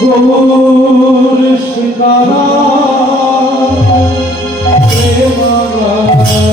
গৌর সীতারাম প্রেমানন্দে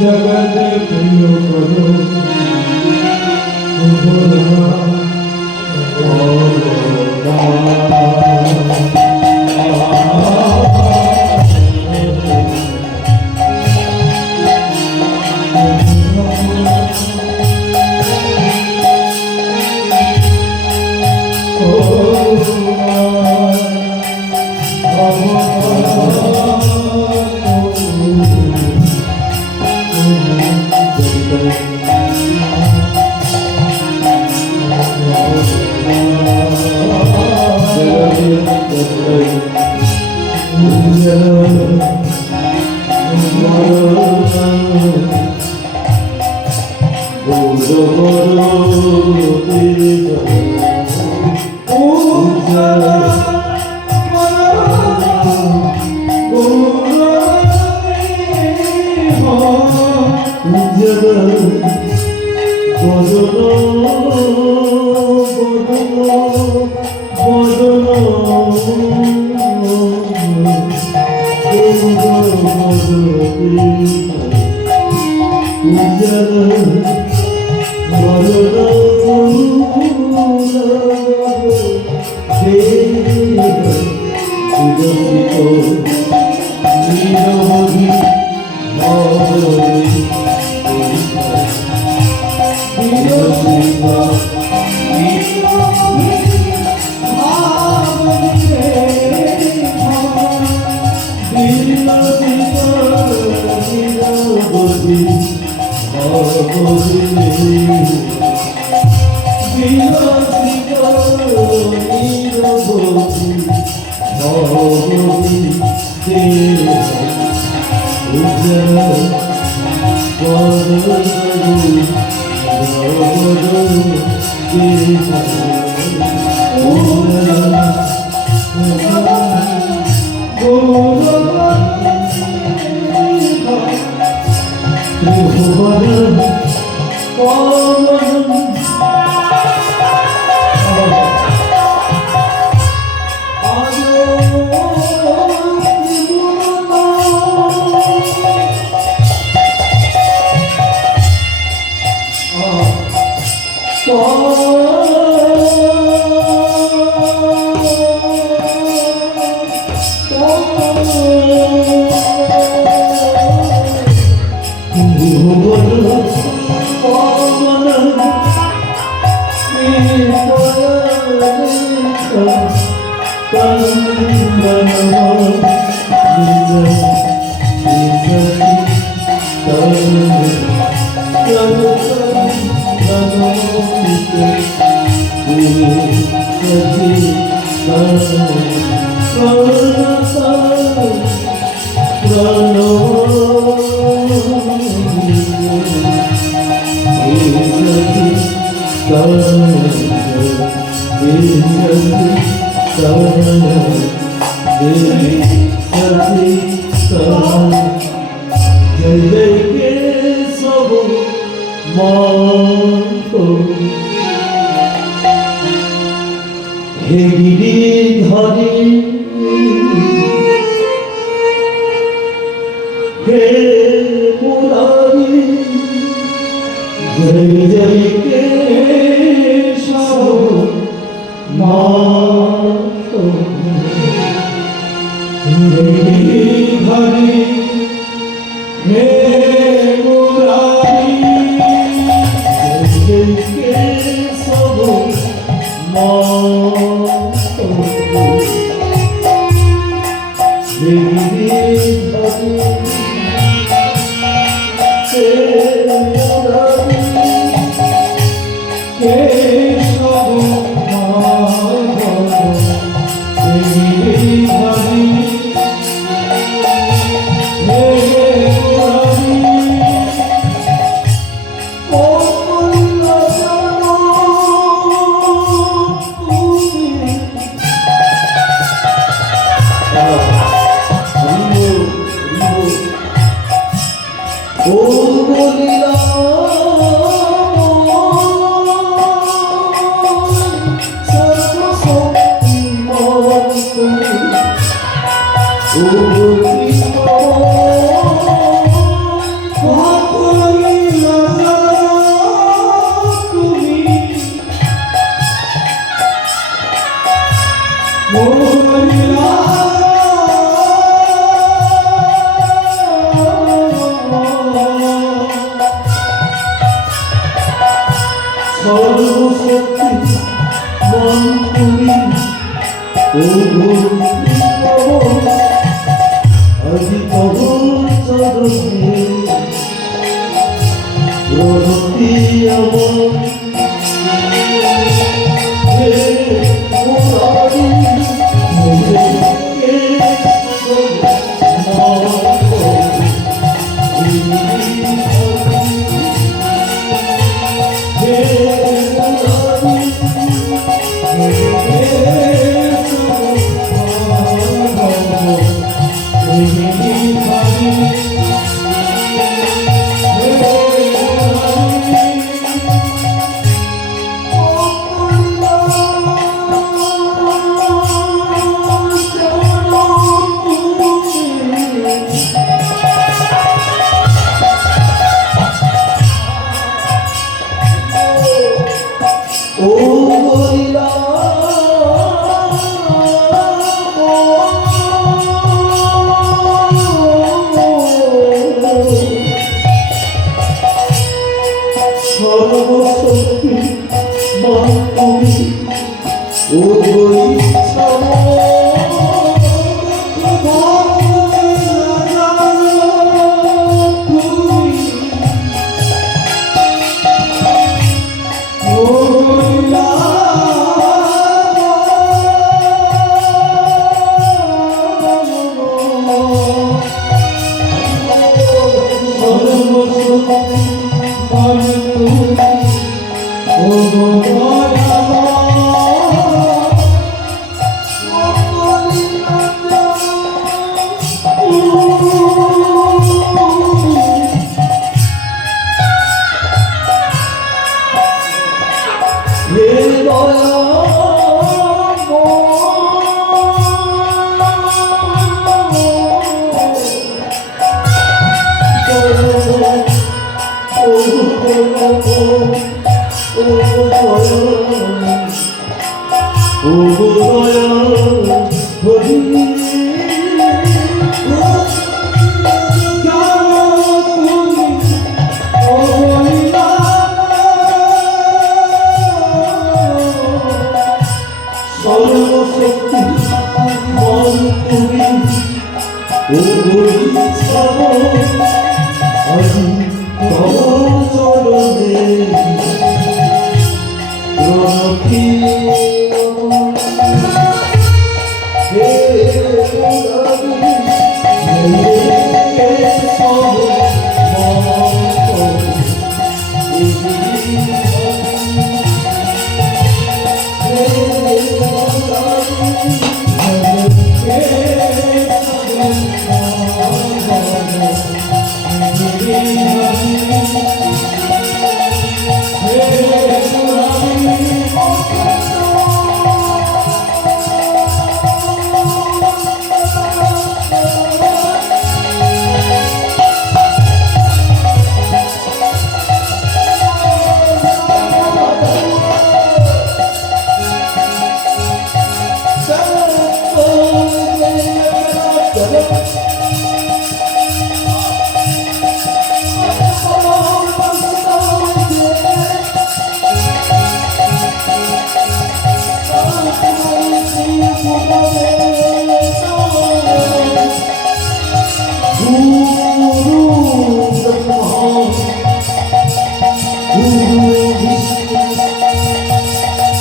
जगत प्रिय करो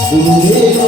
Guru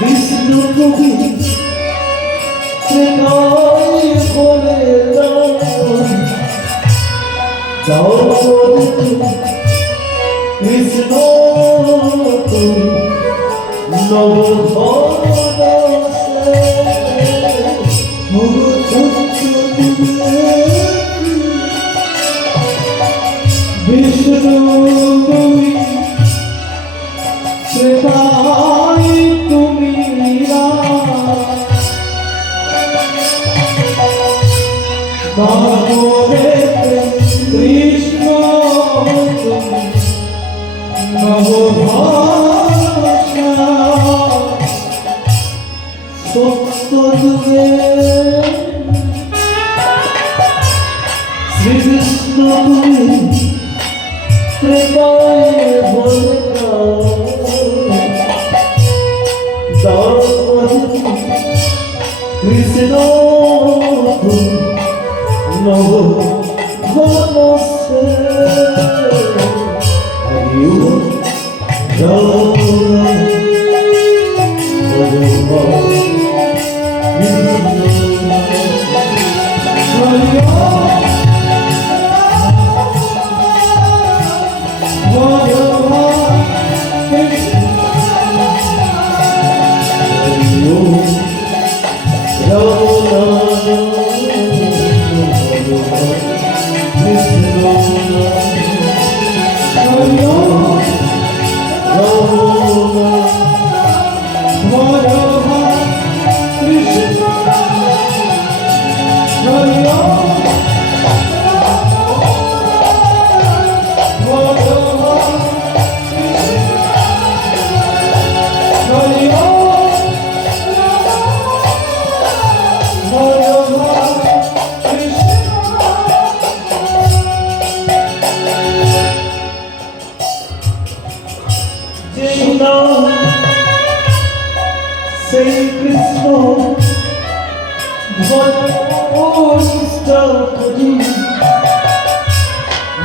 বিষ্ণু তুমি ত্রিকায় বলে দাও কৃষ্ণ তুমি বিষ্ণু তুমি শ্রেতাই তুমি কৃষ্ণ তুমি নবভাষা সত্য যুগে শ্রীকৃষ্ণ তুমি ত্রেতায় বলে দাও কৃষ্ণ তুমি নবভাষা Say Krishna, Bhagavata Kari,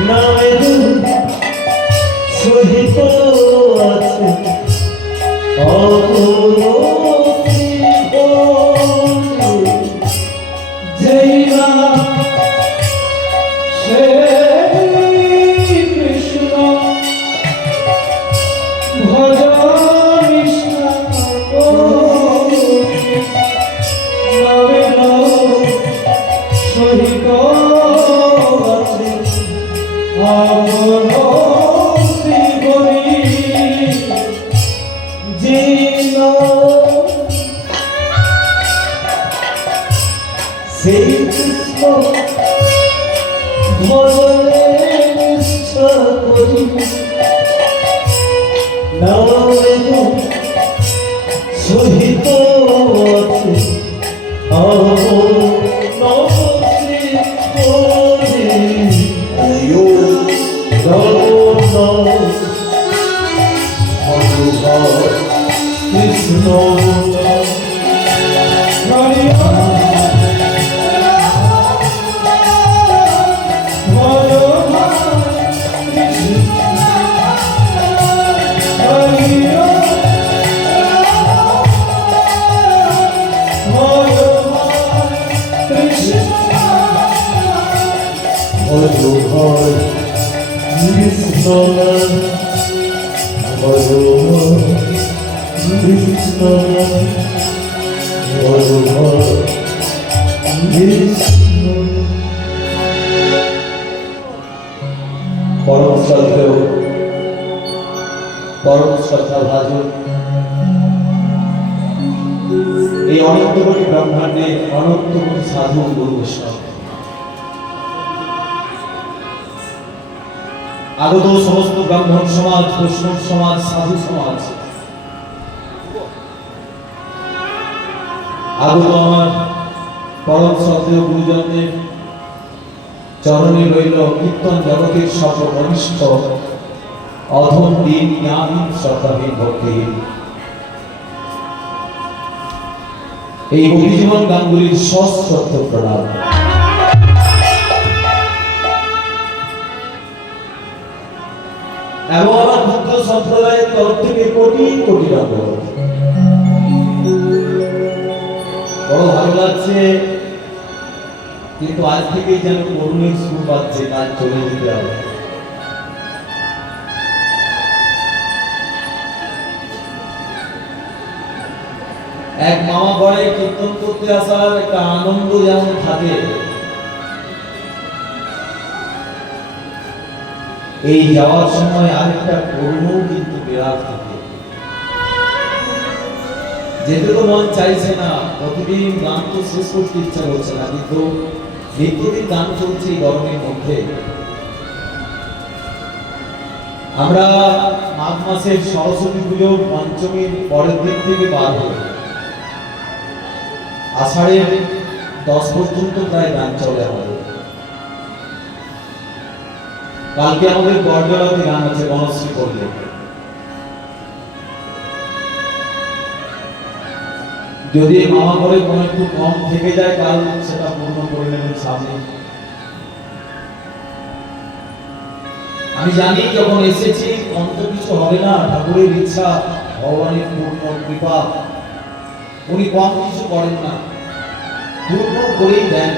Naedu, Sohito Ate, Auroti Ore, Jaina, Shri Krishna, Bhagavata পরম শ্রদ্ধা ভাজন এই অনন্তকোটি ব্রহ্মাণ্ডে অনন্তকোটি সাধু গুরু বৈষ্ণব আগত সমস্ত ব্রাহ্মণ সমাজ, বৈষ্ণব সমাজ, সাধু সমাজ, আগত আমার পরম শ্রদ্ধেয় গুরুজনদের চরণে রইল কীর্তন জগতের সর্বকনিষ্ঠ অধম দিন জ্ঞানহীন শ্রদ্ধাহীন ভক্তিহীন এই গোপীজীবন গাঙ্গুলির সশ্রদ্ধ প্রণাম। এবং আমার ক্ষুদ্র সম্প্রদায়ের তরফ থেকে কোটি কোটি ধন্যবাদ। বড় ভালো লাগছে, কিন্তু আজ থেকেই যেন করুণের সুর বাজছে, কাজ চলে যেতে হবে। এক মামা ঘরে কীর্তন করতে আসার একটা আনন্দ যেমন থাকে, এই যাওয়ার সময় আরেকটা করুণ কিন্তু বিরাট থাকে। যেতে তো মন চাইছে না, প্রতিদিন গান তো শেষ করতে ইচ্ছা করছে না, কিন্তু নিত্যদিন গান চলছে এই গরমের মধ্যে। আমরা মাঘ মাসের সরস্বতী পুজো পঞ্চমীর পরের দিন থেকে বার হই, আষাঢ়ের 10 পর্যন্ত প্রায় গান চলে আমাদের। কালকে আমাদের বড়জলাতে গান আছে বনশ্রী করলে। যদি মামা করে কোনো একটু কম থেকে যায়, কাল সেটা পূর্ণ করে নেবেন সামনে। আমি জানি যখন এসেছি কম তো কিছু হবে না, ঠাকুরের ইচ্ছা, ভগবানের পূর্ণ কৃপা, উনি কম কিছু করেন না, পূর্ণ করেই দেন,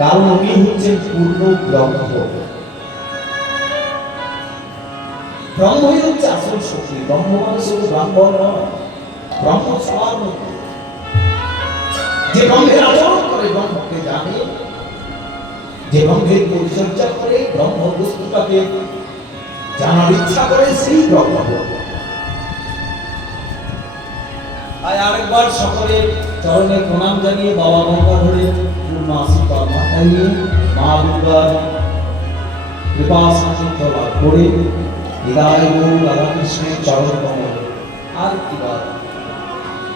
কারণ উনি হচ্ছেন পূর্ণ ব্রহ্ম। ব্রহ্মই হচ্ছে আসল শক্তি। ব্রহ্ম মানে শুধু ব্রাহ্মণ নয়, ব্রহ্ম সবার মধ্যে। যে ব্রহ্মের আচরণ করে ব্রহ্মকে জানে, যে ব্রহ্মের পরিচর্যা করে ব্রহ্ম বস্তুটাকে জানার ইচ্ছা করে, সেই ব্রহ্ম। আরেকবার সকলে চরণে প্রণাম জানিয়ে বাবা গঙ্গাধরের পূর্ণ আশীর্বাদ মাথায় নিয়ে মা দুর্গার কৃপা সান্নিধ্য লাভ করে বিদায় গুরু রাধাকৃষ্ণের চরণ কমল আর কিবা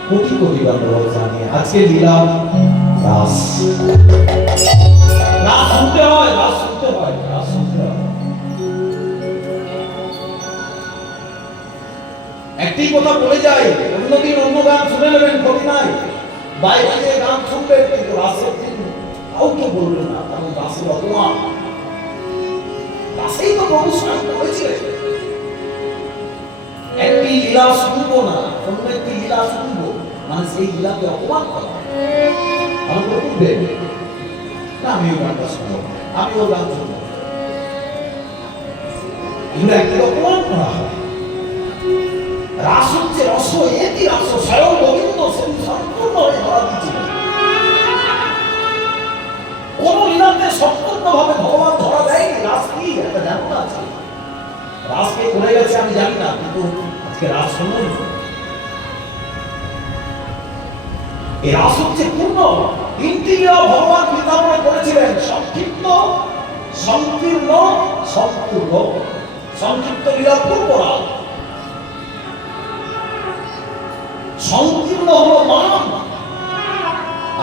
কোটি কোটি ধন্যবাদ জানিয়ে আজকে লীলা রাস রাস শুনতে হয়, রাস শুনতে হয়, রাস শুনতে হয়। একটি কথা বলে যায়, অন্যদিন অন্য গান শুনে নেবেন, ক্ষতি নাই, বাইরে যে গান শুনবেন, কিন্তু রাসের দিন কাউকে বলবেন না, কারণ রাসের অপমান। রাসেই তো প্রভু স্নান করেছিলেন। একটি লীলা শুনবো না, অন্য একটি লীলা শুনবো, মানে সেই লীলাকে অপমান করা। আমি বলবেন না, আমিও গানটা শুনবো, আমিও গান শুনবো, এগুলো একটি অপমান করা হয়। রাস হচ্ছে রস, এটি রাস, স্বয়ং গোবিন্দ সেটি সম্পূর্ণ হয়ে ধরা দিচ্ছিলেন। কোন লীলাতে সম্পূর্ণভাবে ভগবান ধরা দেয়নি। রাস কি একটা জানো না, আছে রাসকে করে গেছে আমি জানি না, কিন্তু আজকে রাস শুনুন। এই রাস হচ্ছে পূর্ণ। 3টি লীলা ভগবান বৃন্দাবনে করেছিলেন, সংক্ষিপ্ত, সংকীর্ণ, সম্পূর্ণ। সংক্ষিপ্ত লীলা পূর্ব রাস, সংকীর্ণ হলো মান,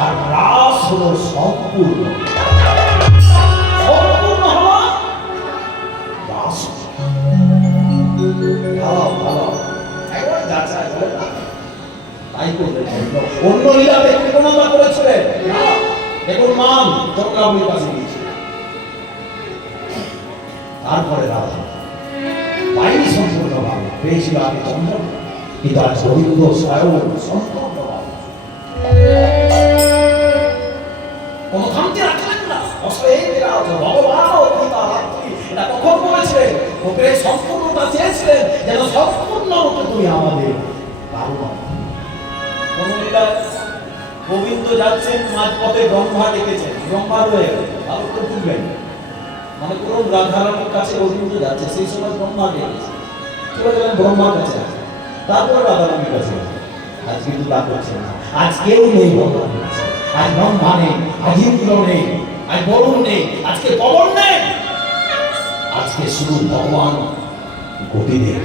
আর রাস হলো সম্পূর্ণ। সম্পূর্ণ হলো রাস। ভালো ভালো একবার যাচাই করে তাই করবেন। অন্য লীলাতে কৃপণতা করেছিলেন না, দেখুন মান চক্রাবলীর কাছে গিয়েছিলেন, তারপরে রাধা পাইনি সম্পূর্ণভাবে, পেয়েছিল আগে চন্দ্র, কিন্তু আজ গোবিন্দ স্বয়ং সম্পূর্ণভাবে। কোন খামতি রাখলেন না, ভগবান এটা কখন বলেছিলেন, ওকে সম্পূর্ণতা চেয়েছিলেন, যেন সম্পূর্ণ রূপে তুমি আমাদের কারণ। কোন লীলায় গোবিন্দ যাচ্ছেন, মাঝপথে ব্রহ্মা ডেকেছেন, ব্রহ্মা রয়ে ভালো করে বুঝবেন, মানে কোন রাধারানীর কাছে গোবিন্দ যাচ্ছে, সেই সময় ব্রহ্মা ডেকেছে, চলে গেলেন ব্রহ্মার কাছে, তারপরে রাধারানীর কাছে। আজ কিন্তু তা করছে না, আজ কেউ নেই ভগবানের কাছে, আজ ব্রহ্মা নেই, আজ ইন্দ্র নেই, আজ বরুণ নেই, আজকে পবন নেই, আজকে শুধু ভগবান গোপীদের।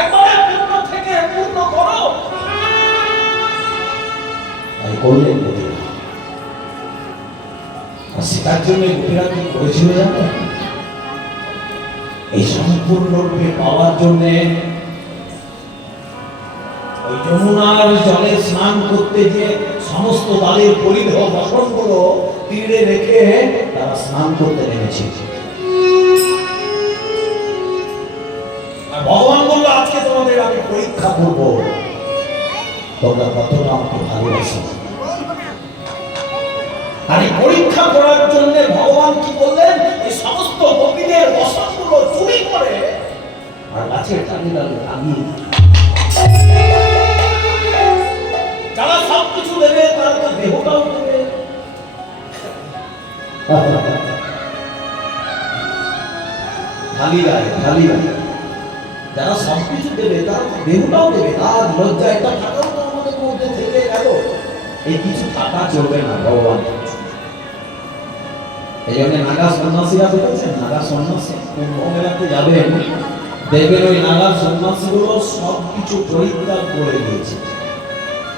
একবারে পূর্ণ থেকে পূর্ণ করো, তাই করলেন গোপীরা। আর সেটার জন্য গোপীরা কি করেছিল জানেন? এই সম্পূর্ণ রূপে পাওয়ার জন্য ওই যমুনার জলে স্নান করতে যে সমস্ত তাদের পরিধেয় বসনগুলো তীরে রেখে তারা স্নান করতে নেমেছে। আর ভগবান বলল আজকে তোমাদের আমি পরীক্ষা করব, তোমরা কতটা আমাকে ভালোবাসো। আর এই পরীক্ষা করার জন্য ভগবান কি করলেন, এই সমস্ত গোপীদের বসনগুলো চুরি করে আর গাছের টানে লাগিয়ে, যারা সব কিছু দেবে তারা তো দেহটাও দেবে। খালি গায়ে যারা সব কিছু দেবে তারা তো দেহটাও দেবে। আর লজ্জা এটা থাকাও তো আমাদের মধ্যে থেকে গেল। এই কিছু থাকা চলবে না ভগবান। এই জন্য নাগা সন্ন্যাসীরা বলেছেন, নাগা সন্ন্যাসী কুম্ভ মেলাতে যাবেন, দেখবেন ওই নাগা সন্ন্যাসীগুলো সব কিছু পরিত্যাগ করে দিয়েছে।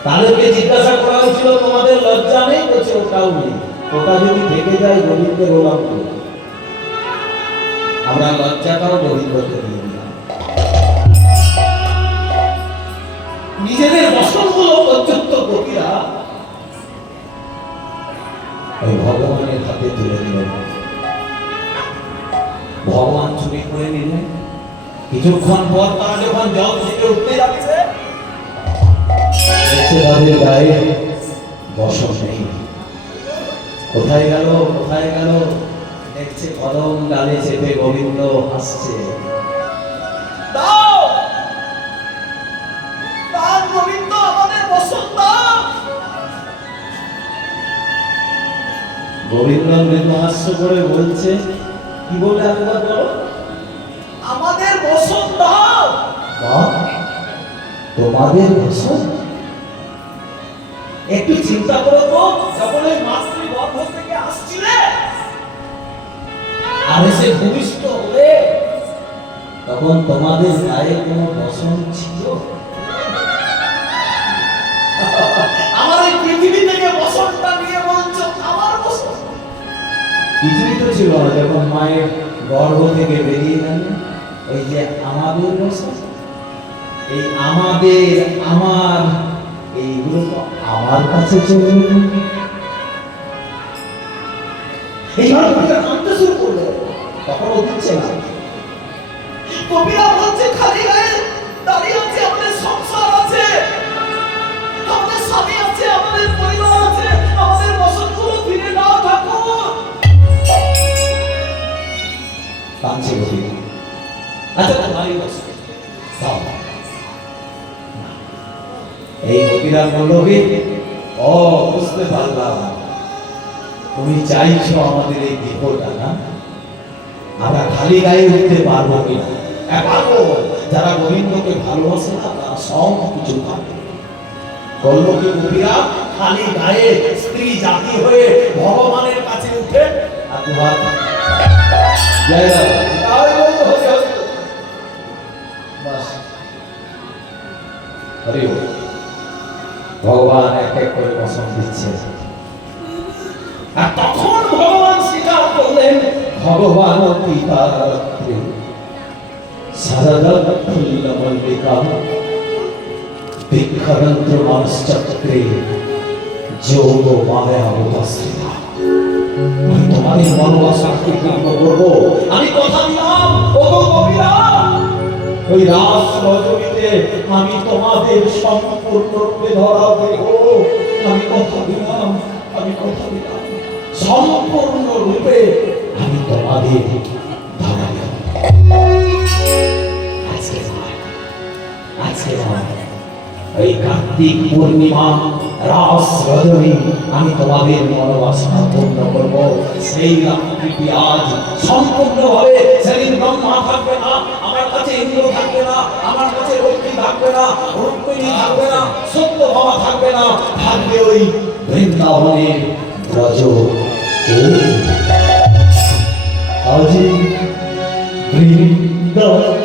তাদেরকে জিজ্ঞাসা করা হয়েছিল তোমাদের লজ্জা নেই? বলছে ওটাও নেই। ওটা যদি থেকে যায় গোবিন্দের ওলাম করবে। আমরা লজ্জাটাও গোবিন্দকে দিয়ে দিলাম। নিজেদের বসনগুলো পর্যন্ত গোপীরা ওই ভগবানের হাতে তুলে দিলেন। ভগবান চুরি করে নিলেন। কিছুক্ষণ পর তারা যখন জল থেকে উঠতে যাচ্ছে, তাদের গায়ে বসন নেই। কোথায় গেল দেখছে কদম ডালে চেপে গোবিন্দ হাসছে। দাও গোবিন্দ, আমাদের বসন দাও। গোবিন্দ মৃদু হাস্য করে বলছে, কি বলে একবার বলো? আমাদের বসন দাও। তোমাদের বসন? একটু চিন্তা করো তো, যখন ওই মাতৃ গর্ভ থেকে আসছিলে আর এসে ভূমিষ্ঠ হলে, তখন তোমাদের গায়ে কোনো বসন ছিল? আমার এই পৃথিবী থেকে বসনটা নিয়ে বলছো আমার বসন? কিছুই তো ছিল না। যখন মায়ের গর্ভ থেকে বেরিয়ে গেল, ওই যে আমাদের বসন, এই আমাদের, আমার, এইগুলো তো আমার কাছে চলে গেল। এইভাবে কবিরা কাঁদতে শুরু করলো। তখন ও দিচ্ছে না। কবিরা বলছে খালি গায়ে দাঁড়িয়ে আছে, আমাদের সংসার আছে, আমাদের স্বামী আছে, আমাদের পরিবার আছে, আমাদের বসনগুলো ফিরে নাও ঠাকুর। কাঁদছে কবিরা। আচ্ছা তোমারই বসন দাও। এই গোপীরা বলল, ও বুঝতে পারলাম, তুমি চাইছো আমাদের এই দেহটা না? আমরা খালি গায়ে উঠতে পারবো কিনা? পারবো। যারা গোবিন্দকে ভালোবাসে না তারা সব কিছু পাবে। বলল কি গোপীরা খালি গায়ে স্ত্রী জাতি হয়ে ভগবানের কাছে উঠে আর তোমার ভগবান এক এক করে বসন দিচ্ছে। আর তখন ভগবান স্বীকার করলেন, ভগবান পিতারাত্রে সারদা ফুল্ল মল্লিকা বিক্ষরন্ত্র মানশ্চক্রে যোগ মায়া উপস্থিতা। আমি তোমাদের ভালোবাসাকে কাম্য করবো। আমি কথা দিলাম ও কবিরা, ওই রাস রজনীতে আমি তোমাদের সম্পূর্ণরূপে ধরা দেব। আমি কথা দিলাম সম্পূর্ণরূপে আমি তোমাদের ধরা দেব। আজকে ওই কার্তিক পূর্ণিমা রাস রজনী আমি তোমাদের মনোবাসনা পূর্ণ করবো। সেই রাত্রিটি আজ সম্পূর্ণভাবে। সেদিন ব্রহ্মা থাকবে না, আমার কাছে ইন্দ্র থাকবে না, আমার কাছে লক্ষ্মী থাকবে না, রুক্মিণী থাকবে না, সত্যভামা থাকবে না, থাকবে ওই বৃন্দাবনের ব্রজ। আজি Vrindavan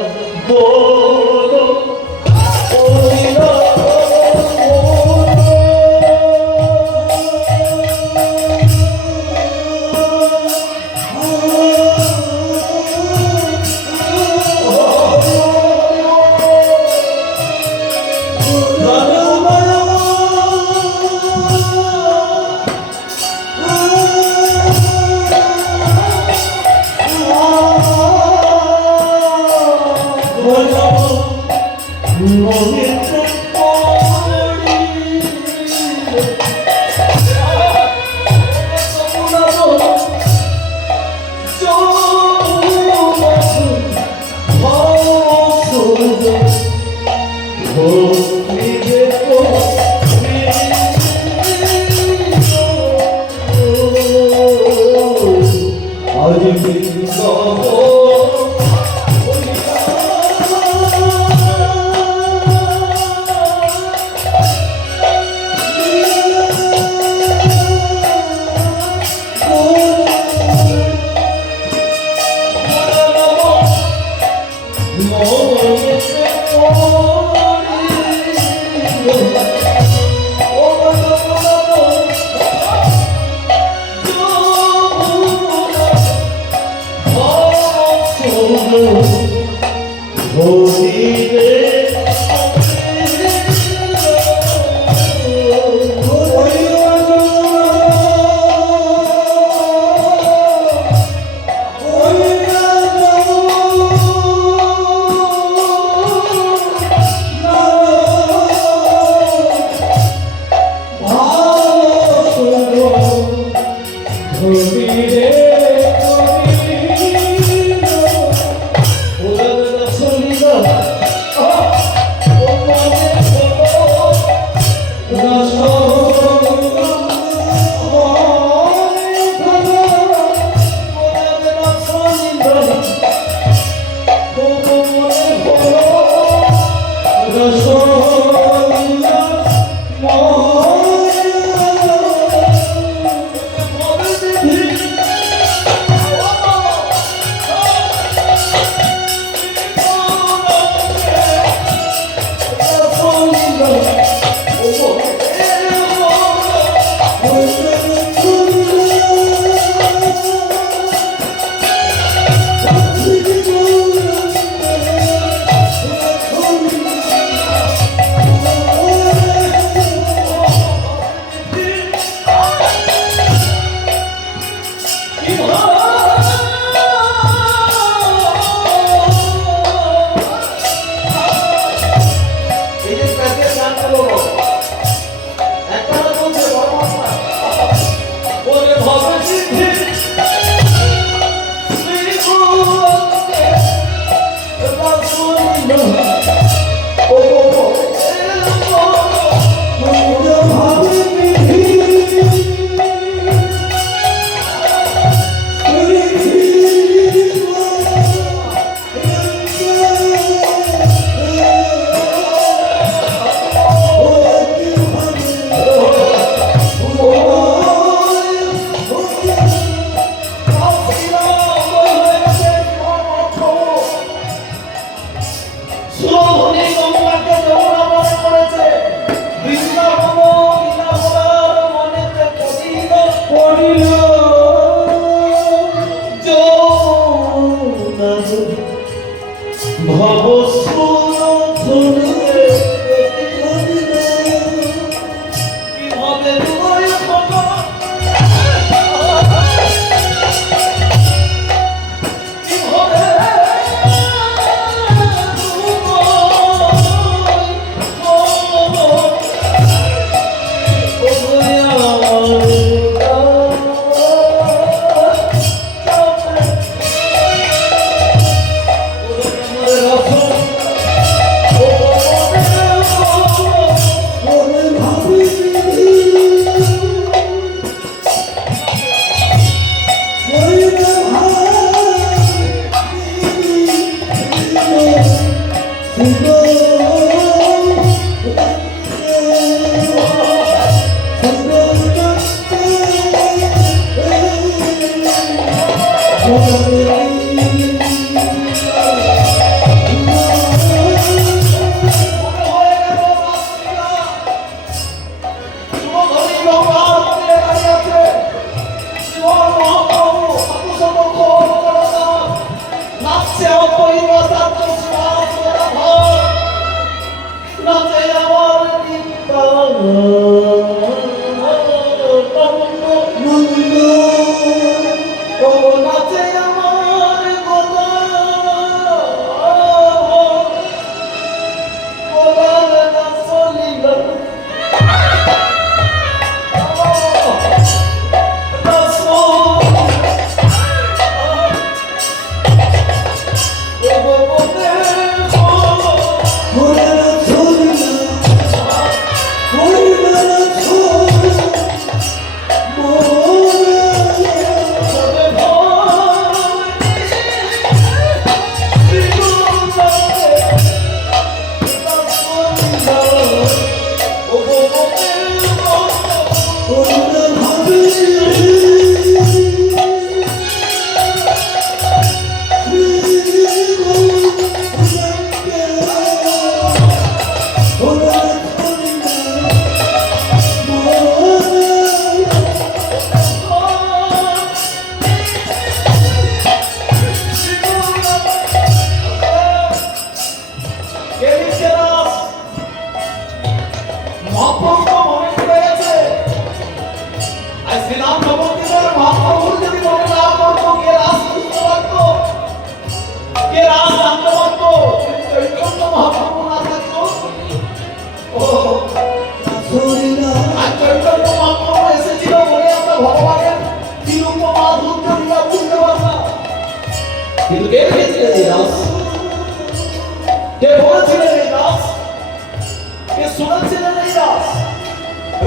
Nasceu por uma da tua কে লিখেছিলেন এই রাস? কে বলেছিলেন এই রাস? কে শুনেছিলেন এই রাস?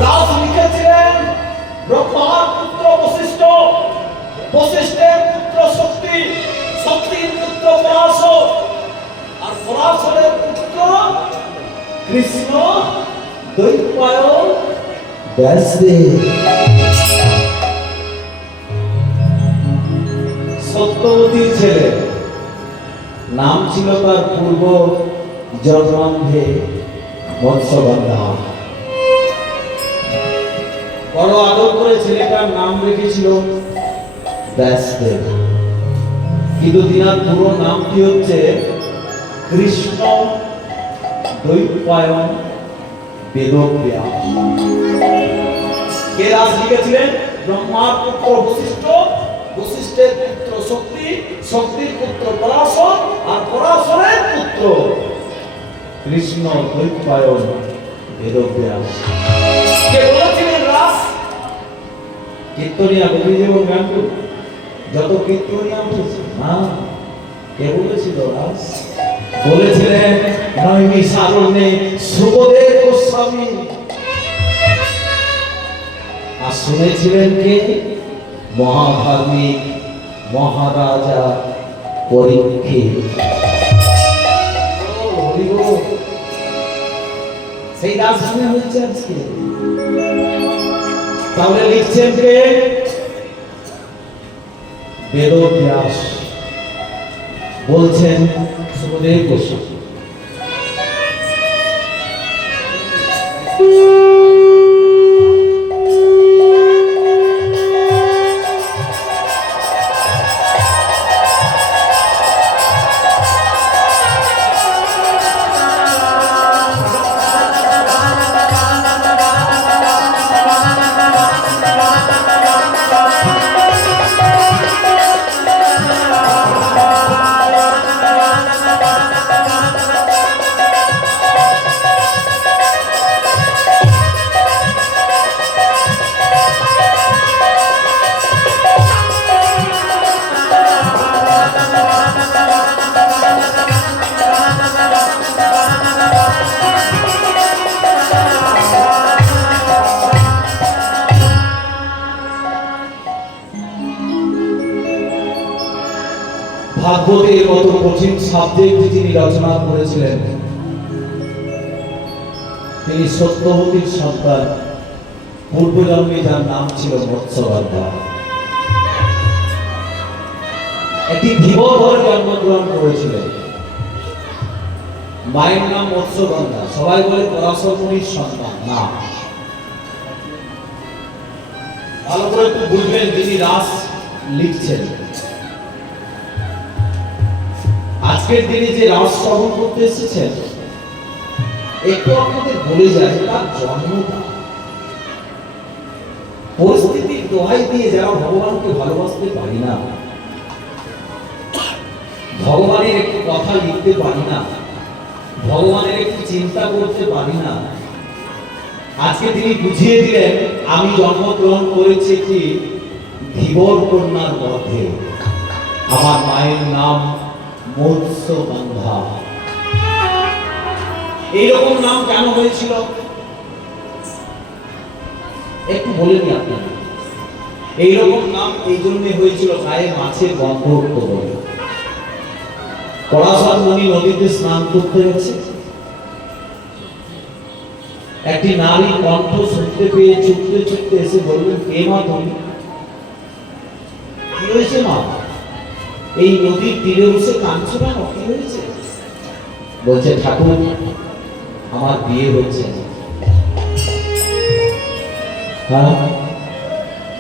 রাস লিখেছিলেন ব্রহ্মার পুত্র বশিষ্ঠ, বশিষ্ঠের পুত্র শক্তি, শক্তির পুত্র পরাশর, আর পরাশরের পুত্র কৃষ্ণ দ্বৈপায়ন ব্যাসদেব। সত্যবতীর ছেলে, নাম ছিল তার পূর্ব জন্মান্ধে মৎস্যগন্ধা। বড় আদর করে ছেলেটার নাম রেখেছিল ব্যাসদেব, কিন্তু তিনার পুরো নামটি হচ্ছে কৃষ্ণ দ্বৈপায়ন বেদব্যাস। কে রাস লিখেছিলেন? ব্রহ্মার পুত্র বশিষ্ঠ, বশিষ্ঠের পুত্র শক্তি, শক্তির পুত্র পরাশর, আর পরাশরের পুত্র কৃষ্ণ দ্বৈপায়ন বেদব্যাস। কে বলেছিলেন রাস? কীর্তনিয়া কবি যেমন গান করে, যত কীর্তনিয়া উঠেছে না, কে বলেছিল রাস? বলেছিলেন নৈমিষারণ্যে সুখদেব গোস্বামী, আর শুনেছিলেন কে? মহাভাবিক মহারাজা পরীক্ষিত। সেই রাস শুনে হচ্ছে আজকে। তাহলে লিখছেন কে? বেদব্যাস, বলছেন সুখদেব গোস্বামী। ভাগবতের মতো কঠিন সাবজেক্ট যিনি রচনা করেছিলেন, তিনি সত্যবতীর সন্তান, পূর্বজন্মে যার নাম ছিল মৎস্যগন্ধা। একটি ধীবর ঘরে জন্মগ্রহণ করেছিলেন। মায়ের নাম মৎস্যগন্ধা। সবাই বলে পরাশর মুনির সন্তান, না। ভালো করে একটু বুঝবেন যিনি রাস লিখছেন। আজকের দিনে যে রাস শ্রবণ করতে এসেছেন, একটু আপনাদের বলে যায় তার জন্মটা। পরিস্থিতির দোহাই দিয়ে যারা ভগবানকে ভালোবাসতে পারি না, ভগবানের একটু কথা লিখতে পারি না, ভগবানের একটু চিন্তা করতে পারি না, আজকে তিনি বুঝিয়ে দিলেন আমি জন্মগ্রহণ করেছি একটি ধীবর কন্যার মধ্যে। আমার মায়ের নাম মৎস্যগন্ধা। এইরকম নাম কেন হয়েছিল একটু বলেনি আপনারা? এইরকম নাম এই জন্য হয়েছিল, গায়ে মাছের গন্ধ উঠতো বলে। পরাশর মুনি নদীতে স্নান করতে গেছে, একটি নারী কণ্ঠ শুনতে পেয়ে ছুটতে ছুটতে এসে বললেন, কে মা তুমি? কি হয়েছে মা? এই নদীর তীরে বসে কাঁদছো কেন? কি হয়েছে? বলছে, ঠাকুর আমার বিয়ে হচ্ছে। হ্যাঁ,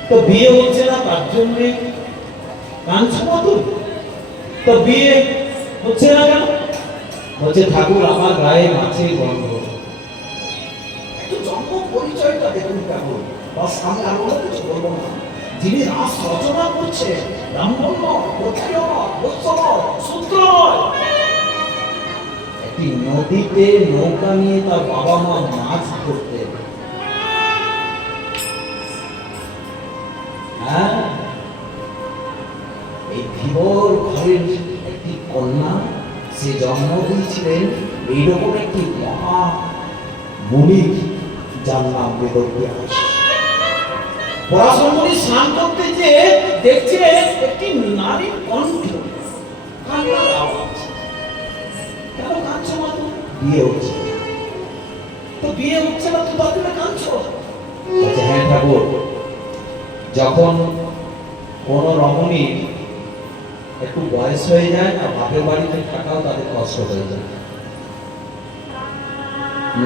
তো বিয়ে হচ্ছে না তার জন্য কাঁদছো না তুমি? তো বিয়ে হচ্ছে না কেন? বলছে, ঠাকুর আমার গায়ে মাছের গন্ধ। একটু জন্ম পরিচয়টা দেখুন ঠাকুর, বাস আমি আর কিছু বলবো না। যিনি রাস রচনা করছে, ব্রাহ্মণ নয়, ক্ষত্রিয় নয়, বৈশ্য নয়, শূদ্র নয়। একটি নদীতে নৌকা নিয়ে তার বাবা মা মাছ ধরতে, হ্যাঁ, এই ধীবর ঘরের সে জন্ম দিয়েছিলেন এইরকম একটি মহা মুনির, যার নাম বেদব্যাস। পরাশরমণি স্নান করতে যে দেখছে একটি নারীর কণ্ঠ, কান্নার আওয়াজ। কেন কাঁদছো মা? বিয়ে হচ্ছে। তো বিয়ে হচ্ছে না, তো তাহলে কাঁদছো? বলছে, হ্যাঁ ঠাকুর, যখন কোন রমণীর একটু বয়স হয়ে যায় না, বাপের বাড়িতে থাকাও তাদের কষ্ট হয়ে যায়।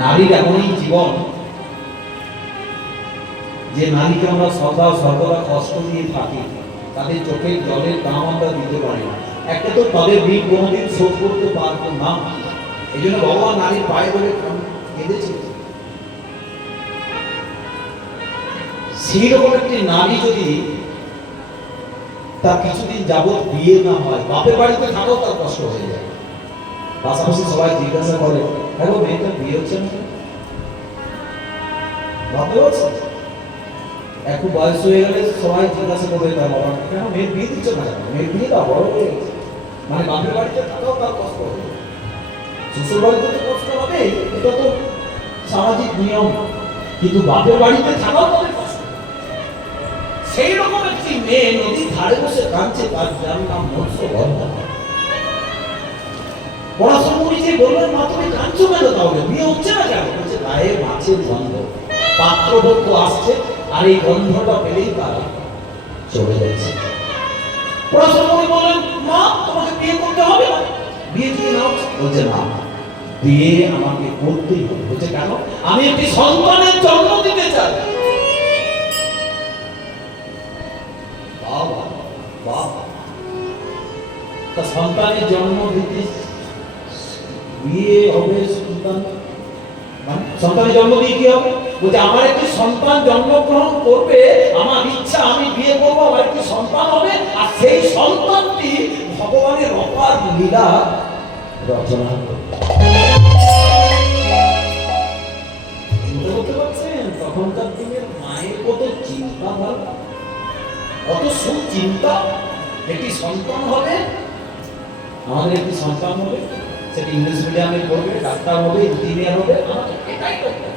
নারীর এমনই জীবন যে নারীকে আমরা সর্বদা কষ্ট দিয়ে থাকি, তাদের চোখের জলের দাম আমরা দিতে পারি না। একটা তো তাদের ঋণ কোনোদিন শোধ করতে পারবো না, এই জন্য ভগবান নারীর পায়ে ধরে কেঁদেছে। সেই রকম একটি নারী যদি তার কিছুদিন যাবৎ বিয়ে না হয়, বাপের বাড়িতে থাকাও তার কষ্ট হয়ে যায়। পাশাপাশি সবাই জিজ্ঞাসা করে, হ্যাঁ মেয়েটার বিয়ে হচ্ছে না, ভাবতে পারছে? একটু বয়স হয়ে গেলে সবাই জিজ্ঞাসা করবে তার বাবা, কেন মেয়ের বিয়ে দিচ্ছ না? মেয়ের বিয়ে তা বড় হয়ে গেছে। মানে বাপের বাড়িতে থাকাও তার কষ্ট হবে, শ্বশুর বাড়িতে তো কষ্ট হবে, এটা তো সামাজিক নিয়ম, কিন্তু বাপের বাড়িতে থাকাও তাদের কষ্ট। সেই রকম একটি মেয়ে নদীর ধারে বসে কাঁদছে, তার যার নাম মৎস্যগন্ধা। পরাশরমণি যে বললেন, মা তুমি কাঁদছো কেন? তাহলে বিয়ে হচ্ছে না কেন? বলছে, গায়ে মাছের গন্ধ, পাত্রপক্ষ আসছে আর এই গন্ধটা পেলেই তারা চলে যাচ্ছে। পরাশরমণি বললেন, মা তোমাকে বিয়ে করতে হবে না? বিয়ে দিয়ে নাও। বলছে, না, বিয়ে আমাকে করতেই হবে। বলছে, কেন? আমি একটি সন্তানের জন্ম দিতে চাই। সন্তানের জন্ম দিতে বিয়ে হবে, সন্তানের জন্ম দিয়ে কি হবে? বলছে, আমার একটি সন্তান জন্মগ্রহণ করবে, আমার ইচ্ছা, আমি বিয়ে করবো, আমার একটি সন্তান হবে, আর সেই সন্তানটি ভগবানের অপার লীলা রচনা করবে। চিন্তা করতে পারছেন তখনকার দিনের মায়ের কত চিন্তা ভাবনা, কত সুচিন্তা। একটি সন্তান হবে, আমাদের একটি সন্তান হবে, সেটি ইংলিশ মিডিয়ামে পড়বে, ডাক্তার হবে, ইঞ্জিনিয়ার হবে, এটাই করবে।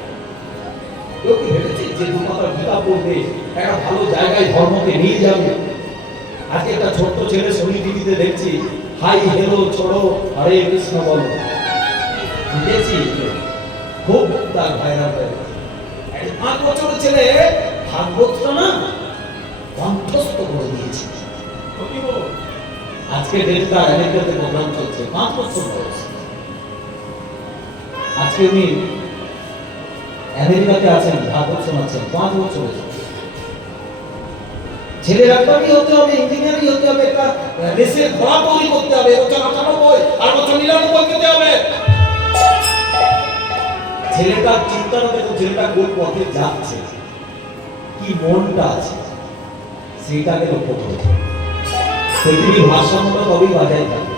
কেউ কি ভেবেছে যে দুমাত্রা গীতা পড়বে, একটা ভালো জায়গায় ধর্মকে নিয়ে যাবে? আজকে একটা ছোট্ট ছেলে শনি টিভিতে দেখছি, হাই হেলো ছোড়ো হরে কৃষ্ণ বলো, দেখছি খুব তার ভাইরাল হয়ে গেছে। 5 বছরের ছেলে ভাগবতটা না কণ্ঠস্থ করে দিয়েছে। আজকে ডেটটা আমেরিকাতে প্রোগ্রাম চলছে, 5 বছর বয়স। আজকে উনি আমেরিকাতে আছেন, ভাগবত শোনাচ্ছেন, 5 বছর বয়স। ছেলে ডাক্তারই হতে হবে, ইঞ্জিনিয়ারই হতে হবে, একটা দেশের ঘোড়া তৈরি করতে হবে, বছর 98 আর বছর 99 পেতে হবে। ছেলেটার চিন্তাটা দেখো, ছেলেটা কোন পথে যাচ্ছে, কি মনটা আছে, সেইটাকে লক্ষ্য করতে। পৃথিবীর ভারসাম্যটা তবেই বাজায় থাকবে,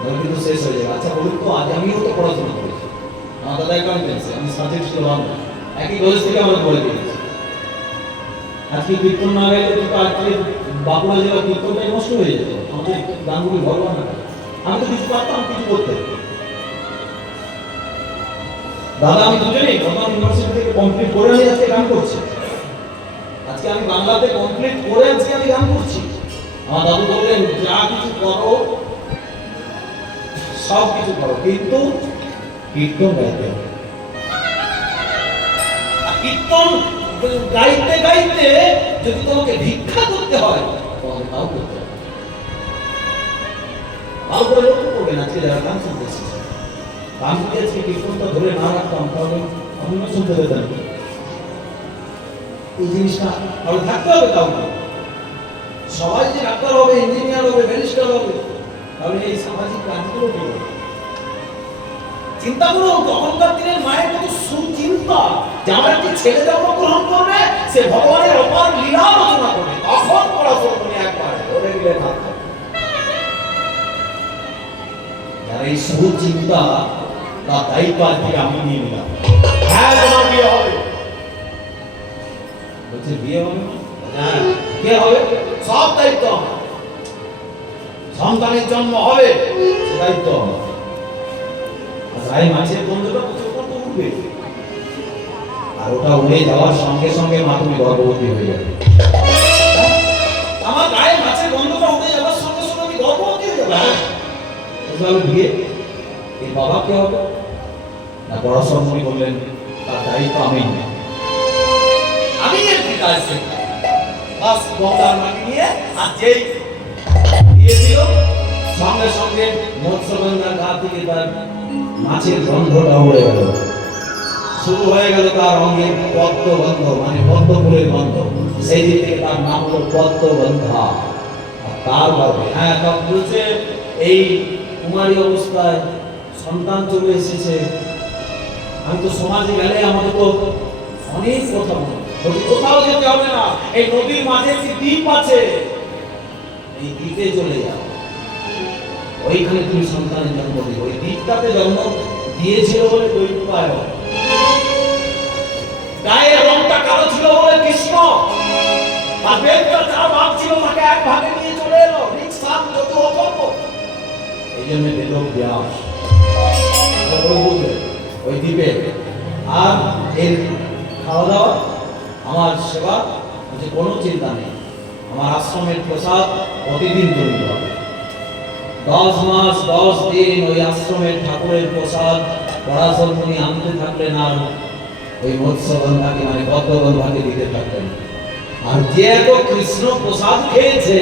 নাহলে কিন্তু শেষ হয়ে যাবে। আচ্ছা বলুন তো, আজ আমিও তো পড়াশোনা করেছি, আমার দাদা অ্যাকাউন্টেন্সি, আমি সাবজেক্ট ছিল বাংলা, একই কলেজ থেকে আমরা পড়ে পেয়েছি। আজকে কীর্তন না গেলে তো আজকে বাঁকুড়া জেলার কীর্তনটাই নষ্ট হয়ে যেত। আমাদের গানগুলি ভগবান না, আমি তো কিছু পারতাম, কিছু করতে। দাদা আমি দুজনেই বর্ধমান ইউনিভার্সিটি থেকে কমপ্লিট করে আমি আজকে গান করছি। আজকে আমি বাংলাতে কমপ্লিট করে আজকে আমি গান করছি। আমার দাদু বললেন, যা কিছু করো সব কিছু করো, কিন্তু কীর্তন গাইতে হবে। কীর্তন গাইতে গাইতে যদি তোমাকে ভিক্ষা করতে হয়, তাহলে তাও করতে হবে। ভালো করে লক্ষ্য করবেন, আজকে যারা গান শুনতে এসেছে, গান শুনতে আজকে কীর্তনটা ধরে না রাখতাম, তাহলে আমিও শুনতে পেতাম। এই জিনিসটা তাহলে থাকতে হবে। কাউকে সবাই যে ডাক্তার হবে, ইঞ্জিনিয়ার হবে, ব্যারিস্টার হবে, তাহলে এই সামাজিক কাজগুলো কি হবে? চিন্তা করো, তখনকার দিনের মায়ের কত সুচিন্তা যে আমার একটি ছেলে জন্মগ্রহণ করবে, সে ভগবানের অপার লীলা রচনা করবে। তখন পরাশরমণি একবার ধরে গেলে থাকতো। যারা এই সুচিন্তা তার দায়িত্ব আজকে আমি নিয়ে নিলাম। হ্যাঁ, তোমার বিয়ে হবে। বলছে বিয়ে হবে না? হ্যাঁ, কে হবে? সব দায়িত্ব আমার। সন্তানের জন্ম হবে, দায়িত্ব আমার। গায়ে মাছের গন্ধটা প্রচুর উঠবে, আর ওটা উড়ে যাওয়ার সঙ্গে সঙ্গে মা তুমি গর্ভবতী হয়ে যাবে। আমার গায়ে মাছের গন্ধটা উড়ে যাওয়ার সঙ্গে সঙ্গে আমি গর্ভবতী হয়ে যাবো। তাহলে বিয়ে এই বাবা কে হবে না? পরাশরমণি বললেন তার দায়িত্ব আমি এর পিতা আছি। বাস গঙ্গার মাটি নিয়ে আর যেই দিয়ে দিল সঙ্গে সঙ্গে মৎস্যগন্ধার গা থেকে তার মাছের গন্ধটা উড়ে গেল। শুরু হয়ে গেল তার অঙ্গে পদ্মগন্ধ, মানে পদ্ম ফুলের গন্ধ। সেই দিক থেকে তার নাম হলো পদ্মগন্ধা। তার গর্ভে তখন বলছে এই কুমারী অবস্থায় সন্তান চলে এসেছে। আমি তো সমাজে গেলে আমাকে তো অনেক কথা বলে, কোথাও যেতে হবে না, এই নদীর মাঝে একটি দ্বীপ আছে, এই দ্বীপে চলে যাও, ওইখানে তুমি সন্তানের জন্ম দিবে। ওই দ্বীপটাতে জন্ম দিয়েছিল বলে দৈবায়, গায়ের রংটা কালো ছিল বলে কৃষ্ণ, আর বেদটা যার ভাগ ছিল তাকে এক ভাগে নিয়ে চলে এলো। যত অপূর্ব, এই জন্য বেদব্যাস ওই দ্বীপে। আর এর খাওয়া দাওয়া আমার সেবা যে কোনো চিন্তা নেই, আমার আশ্রমের প্রসাদ প্রতিদিন তৈরি হবে। 10 মাস 10 দিন ওই আশ্রমের ঠাকুরের প্রসাদ পরাশরমণি আনতে থাকলেন, আর ওই মৎস্যগন্ধাকে মানে পদ্মগন্ধাকে দিতে থাকলেন। আর যে এত কৃষ্ণ প্রসাদ খেয়েছে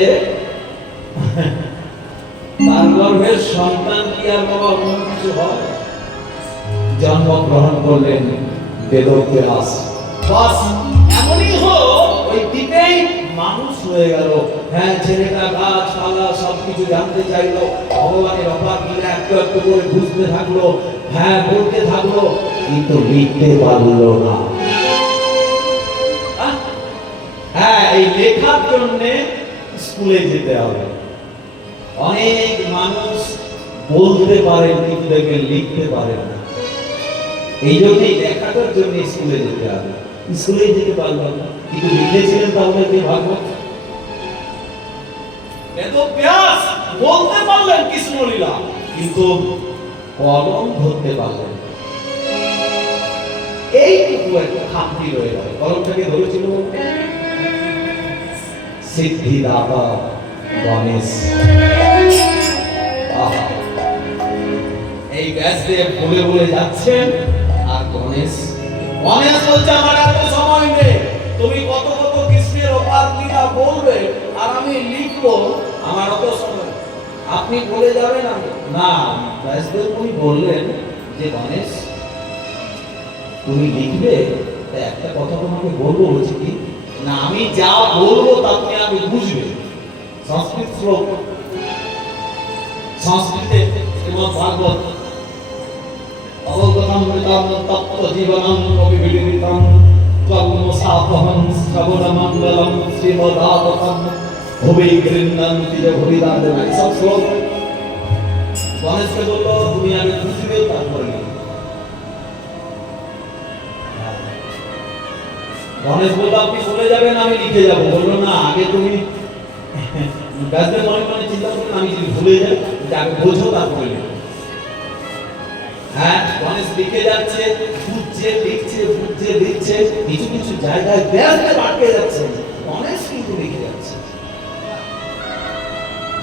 তার গর্ভের সন্তান কি আর বাবা অন্য কিছু হয়? জন্মগ্রহণ করলেন বেদব্যাস। বাস এমনই হলো ওই দ্বীপেই মানুষ হয়ে গেল। ছেলেটা গাছপালা সবকিছু জানতে চাইলো, ভগবানের অপার লীলা একটু একটু করে বুঝতে থাকলো, বলতে থাকলো, কিন্তু লিখতে পারলো না। এই লেখার জন্য স্কুলে যেতে হবে। অনেক মানুষ বলতে পারেন কিন্তু দেখবেন লিখতে পারেন না। এই জন্যই লেখাটার জন্য স্কুলে যেতে হবে। স্কুলে যেতে পারবেন না, কিন্তু লিখেছিলেন তাহলে কি ভাগবত। বেদব্যাস বলতে পারলেন কৃষ্ণলীলা, কিন্তু কলম ধরতে পারলেন। এইটুকু একটা খামতি রয়ে গেল। কলমটাকে ধরেছিল সিদ্ধিদাতা গণেশ। এই ব্যাসদেব বলে বলে যাচ্ছেন, আর গণেশ বলছে আমার এত সময় নেই, তুমি কত কত কৃষ্ণের অপার লীলা বলবে আর আমি লিখবো, আমার অত সময়, আপনি বলে যাবেন। না, ব্যাসদেব উনি বললেন যে গণেশ তুমি লিখবে, একটা কথা তোমাকে বলবো। বলছি কি না, আমি যা বলবো তা তুমি আগে বুঝবে। সংস্কৃত শ্লোক, সংস্কৃতে শ্রীমদ্ ভাগবত অবগতমৃতম তপ্ত জীবনম কবিবিদিতম ত্বন্মসাপহং শ্রবণমঙ্গলম শ্রীমদাগতম ভুবি গৃহ্ণন্তি ভুবিদাদেন। সব শ্লোক গণেশকে বললো তুমি আগে বুঝবে তারপরে লিখবে। গণেশ বললো আপনি বলে যাবেন আমি লিখে যাবো। বললো না, আগে তুমি ব্যাসদেব মনে মনে চিন্তা করলেন আমি যদি ভুলে যাই, আগে বোঝো তারপরে লিখো। গণেশ লিখে যাচ্ছে, বুঝছে, লিখছে, বুঝছে, লিখছে, কিছু কিছু জায়গায় ব্যাসদেব আটকে যাচ্ছে, গণেশ কিন্তু লিখে যাচ্ছে।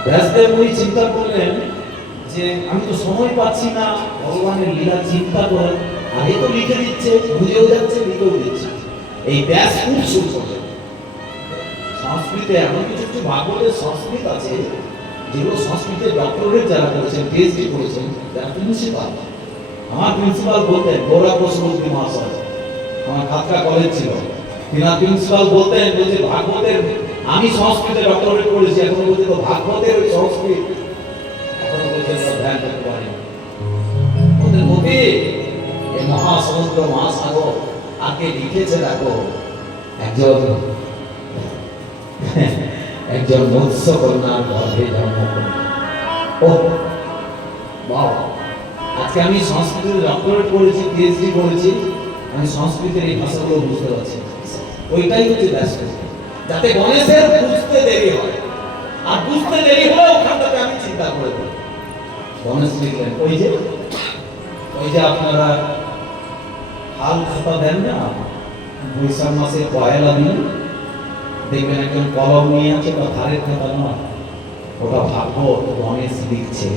ব্যাসদেব উনি চিন্তা করলেন যে আমি তো সময় পাচ্ছি না ভগবানের লীলা চিন্তা করে, আগে তো লিখে দিচ্ছে, বুঝেও যাচ্ছে, লিখেও দিচ্ছে। এই ব্যাস খুব সুন্দর। সংস্কৃতে এমন কিছু কিছু ভাগবতের সংস্কৃত আছে যেগুলো সংস্কৃতে ডক্টরেট যারা করেছেন, পিএইচডি করেছেন, যারা প্রিন্সিপাল। আমার প্রিন্সিপাল বলতেন গৌরব বসুমতী মহাশয়, আমার খাতকা কলেজ ছিল, তিনার প্রিন্সিপাল বলতেন যে ভাগবতের, আমি সংস্কৃতে ডক্টরেট করেছি, এখন বলতে তো ভাগবতের ওই সংস্কৃত এখনো পর্যন্ত ধ্যান করতে পারেনি। বলতেন কবি এই মহাসমুদ্র মহাসাগর আগে লিখেছে দেখো একজন মৎস্য কন্যার গর্ভে জন্মগ্রহণ। ও বাবা, আজকে আমি সংস্কৃতের ডক্টরেট করেছি, পিএইচডি করেছি, আমি সংস্কৃতের এই ভাষাগুলো বুঝতে পারছি। ওইটাই হচ্ছে ব্যস্ত, যাতে গণেশের বুঝতে দেরি হয়, আর বুঝতে দেরি হলে ওখানটাতে আমি চিন্তা করে দেব। গণেশ লিখলেন ওই যে ওই যে আপনারা হাল খাতা দেন না, বৈশাখ মাসের পয়লা দিন দেখবেন একজন কলম নিয়ে আছে, বা ধারের খাতা নয়, ওটা ভাগবত গণেশ লিখছে।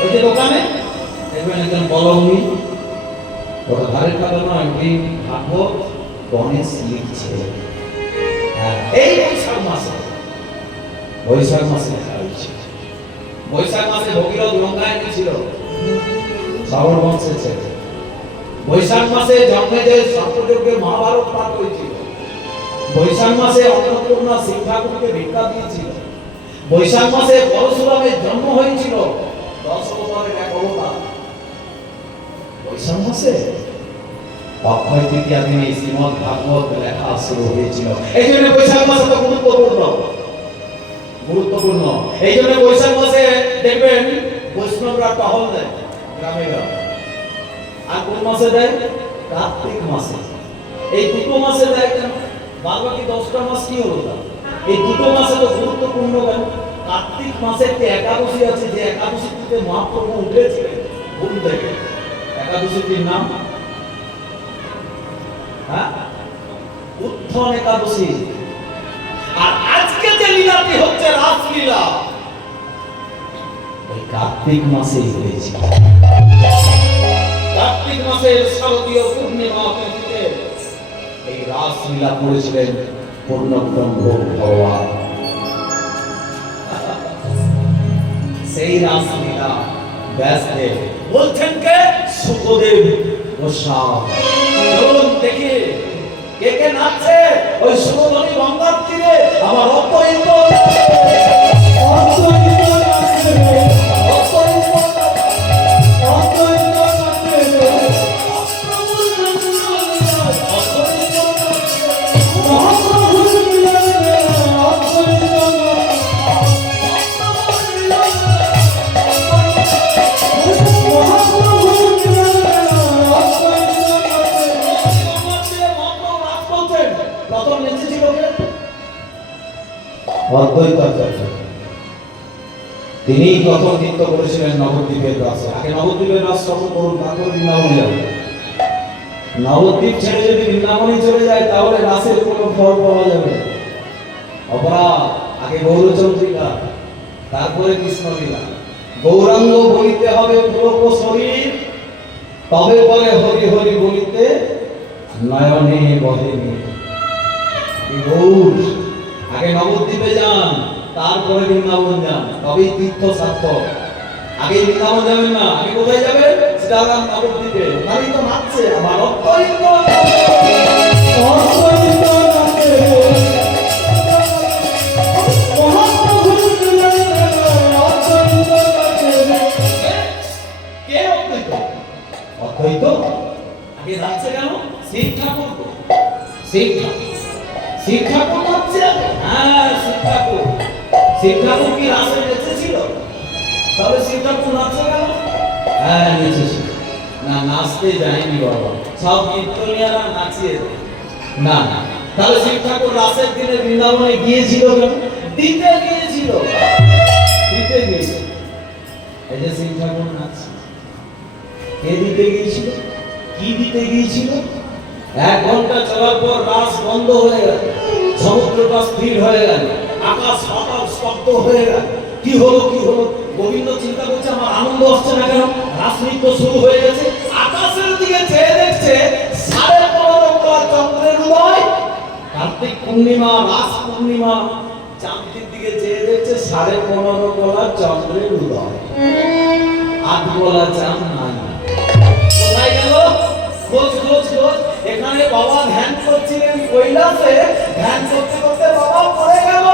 ওই যে দোকানে দেখবেন একজন কলম নিয়ে, ওটা ধারের খাতা নয়, ওই ভাগবত গণেশ লিখছে। এই বৈশাখ মাসে লেখা হয়েছে। বৈশাখ মাসে ভগীরথ গঙ্গায় ছিল, শ্রাবণ বংশের ছেলে। বৈশাখ মাসে জন্মে যে সর্পযজ্ঞে মহাভারত পাঠ হয়েছিল। বৈশাখ মাসে অন্নপূর্ণা শিব ঠাকুরকে ভিক্ষা দিয়েছিল। বৈশাখ মাসে পরশুরামের জন্ম হয়েছিল, 10 বছরের এক অবতার। বৈশাখ মাসে অক্ষয় তৃতীয়া দিনে শ্রীমদ ভাগবত লেখা শুরু হয়েছিল। এই জন্য বৈশাখ মাস এত গুরুত্বপূর্ণ। এই জন্য বৈশাখ মাসে দেখবেন বৈষ্ণবরা টহল দেয় গ্রামে গ্রামে। আর কোন মাসে দেয়? কার্তিক মাসে। এই দুটো মাসে দেয় কেন? বাকি 10টা মাস কি হলো? এই দুটো মাসে তো গুরুত্বপূর্ণ কেন? কার্তিক মাসে একটি একাদশী আছে, যে একাদশীতে মহাপ্রভু উঠেছিলেন ঘুম থেকে। একাদশীটির নাম উত্থন একাদশী। আর আজকে যে লীলাটি হচ্ছে রাসলীলা, ওই কার্তিক মাসেই হয়েছে। কার্তিক মাসের শারদীয় পূর্ণিমা তিথিতে এই রাসলীলা করেছিলেন পূর্ণব্রহ্ম ভগবান। সেই রাসলীলা ব্যাসদেব বলছেন কে? সুখদেব গোস্বামী। চলুন দেখি কে কে নাচছে ওই সুরধনী গঙ্গার তীরে। আমার অপরিত তিনি প্রথম নৃত্য করেছিলেন নবদ্বীপের রাসে। আগে নবদ্বীপের রাস সফর করুন, তারপর বৃন্দাবনে যাবে। নবদ্বীপ ছেড়ে যদি বৃন্দাবনে চলে যায় তাহলে রাসের কোনো ফল পাওয়া যাবে। অপরাধ। আগে গৌরচন্দ্রিকা, তারপরে কৃষ্ণলীলা। গৌরাঙ্গ বলিতে হবে পুরো শরীর, তবে বলে হরি হরি বলিতে নয়নে বহে গৌর। আগে নবদ্বীপে যান, তারপরে বৃন্দাবন যান, তবেই তীর্থ সার্থক। আগে বৃন্দাবন যাবেন না, আগে কোথায় যাবেন? শ্রীরাম নবদ্বীপে। ওখানেই তো নাচছে আমার অত্যন্ত আগে নাচছে কেন? শিব ঠাকুর, শিব ঠাকুর, শিব ঠাকুর নাচছে। হ্যাঁ, শিব ঠাকুর। শিব ঠাকুর কি রাসে নেচেছিল? তবে শিব ঠাকুর নাচছে কেন? হ্যাঁ, নেচেছিল না, নাচতে যায়নি বাবা, সব কীর্তনিয়ারা নাচিয়ে না। তাহলে শিব ঠাকুর রাসের দিনে বৃন্দাবনে গিয়েছিল কেন? দিতে গিয়েছিল, দিতে গিয়েছিল। এই যে শিব ঠাকুর নাচছে, কে দিতে গিয়েছিল? কি দিতে গিয়েছিল? 1 ঘন্টা চলার পর রাস বন্ধ হয়ে গেল, সমুদ্রটা স্থির হয়ে গেল, আকাশ পাতাল স্তব্ধ হয়ে গেল। কি হলো, কি হলো? গোবিন্দ চিন্তা করছে আমার আনন্দ হচ্ছে না কেন? রাস নৃত্য শুরু হয়ে গেছে। আকাশের দিকে চেয়ে দেখছে 15.5 চন্দ্রের উদয়। কার্তিক পূর্ণিমা, রাস পূর্ণিমা, চাঁদের দিকে চেয়ে দেখছে 15.5 চন্দ্রের উদয়। 8 বলা চাঁদ নাই। কোথায় গেল? খোঁজ খোঁজ খোঁজ। এখানে বাবা ধ্যান করছিলেন কৈলাসে, ধ্যান করতে করতে বাবা পড়ে গেল।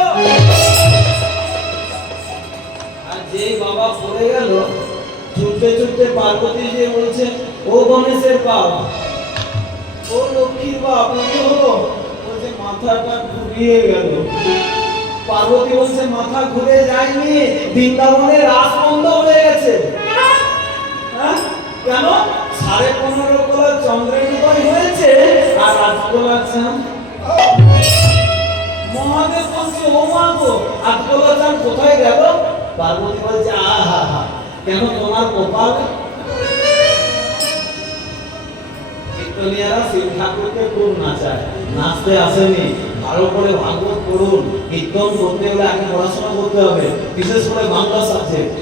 আর যে বাবা পড়ে গেল, ছুটতে ছুটতে পার্বতী যে বলছে, ও গণেশের বাপ, ও লক্ষ্মীর বাপ, কি হলো? বলছে মাথাটা ঘুরিয়ে গেল। পার্বতী বলছে মাথা ঘুরে যায়নি, বৃন্দাবনে রাস বন্ধ হয়ে গেছে। হ্যাঁ, কেন? 15.5 চন্দ্রের উদয় হয়েছে আর 8 চাঁদ। মহাদেব বলছে ও মা গো, 8 চাঁদ কোথায় গেল? পার্বতী বলছে আহা হা, কেন তোমার কপাল কীর্তনিয়ারা শিব ঠাকুরকে খুব নাচায়, নাচতে আসেনি। ভালো করে ভাগবত পড়ুন। কীর্তন করতে হলে আগে পড়াশোনা করতে হবে, বিশেষ করে বাংলা সাবজেক্ট।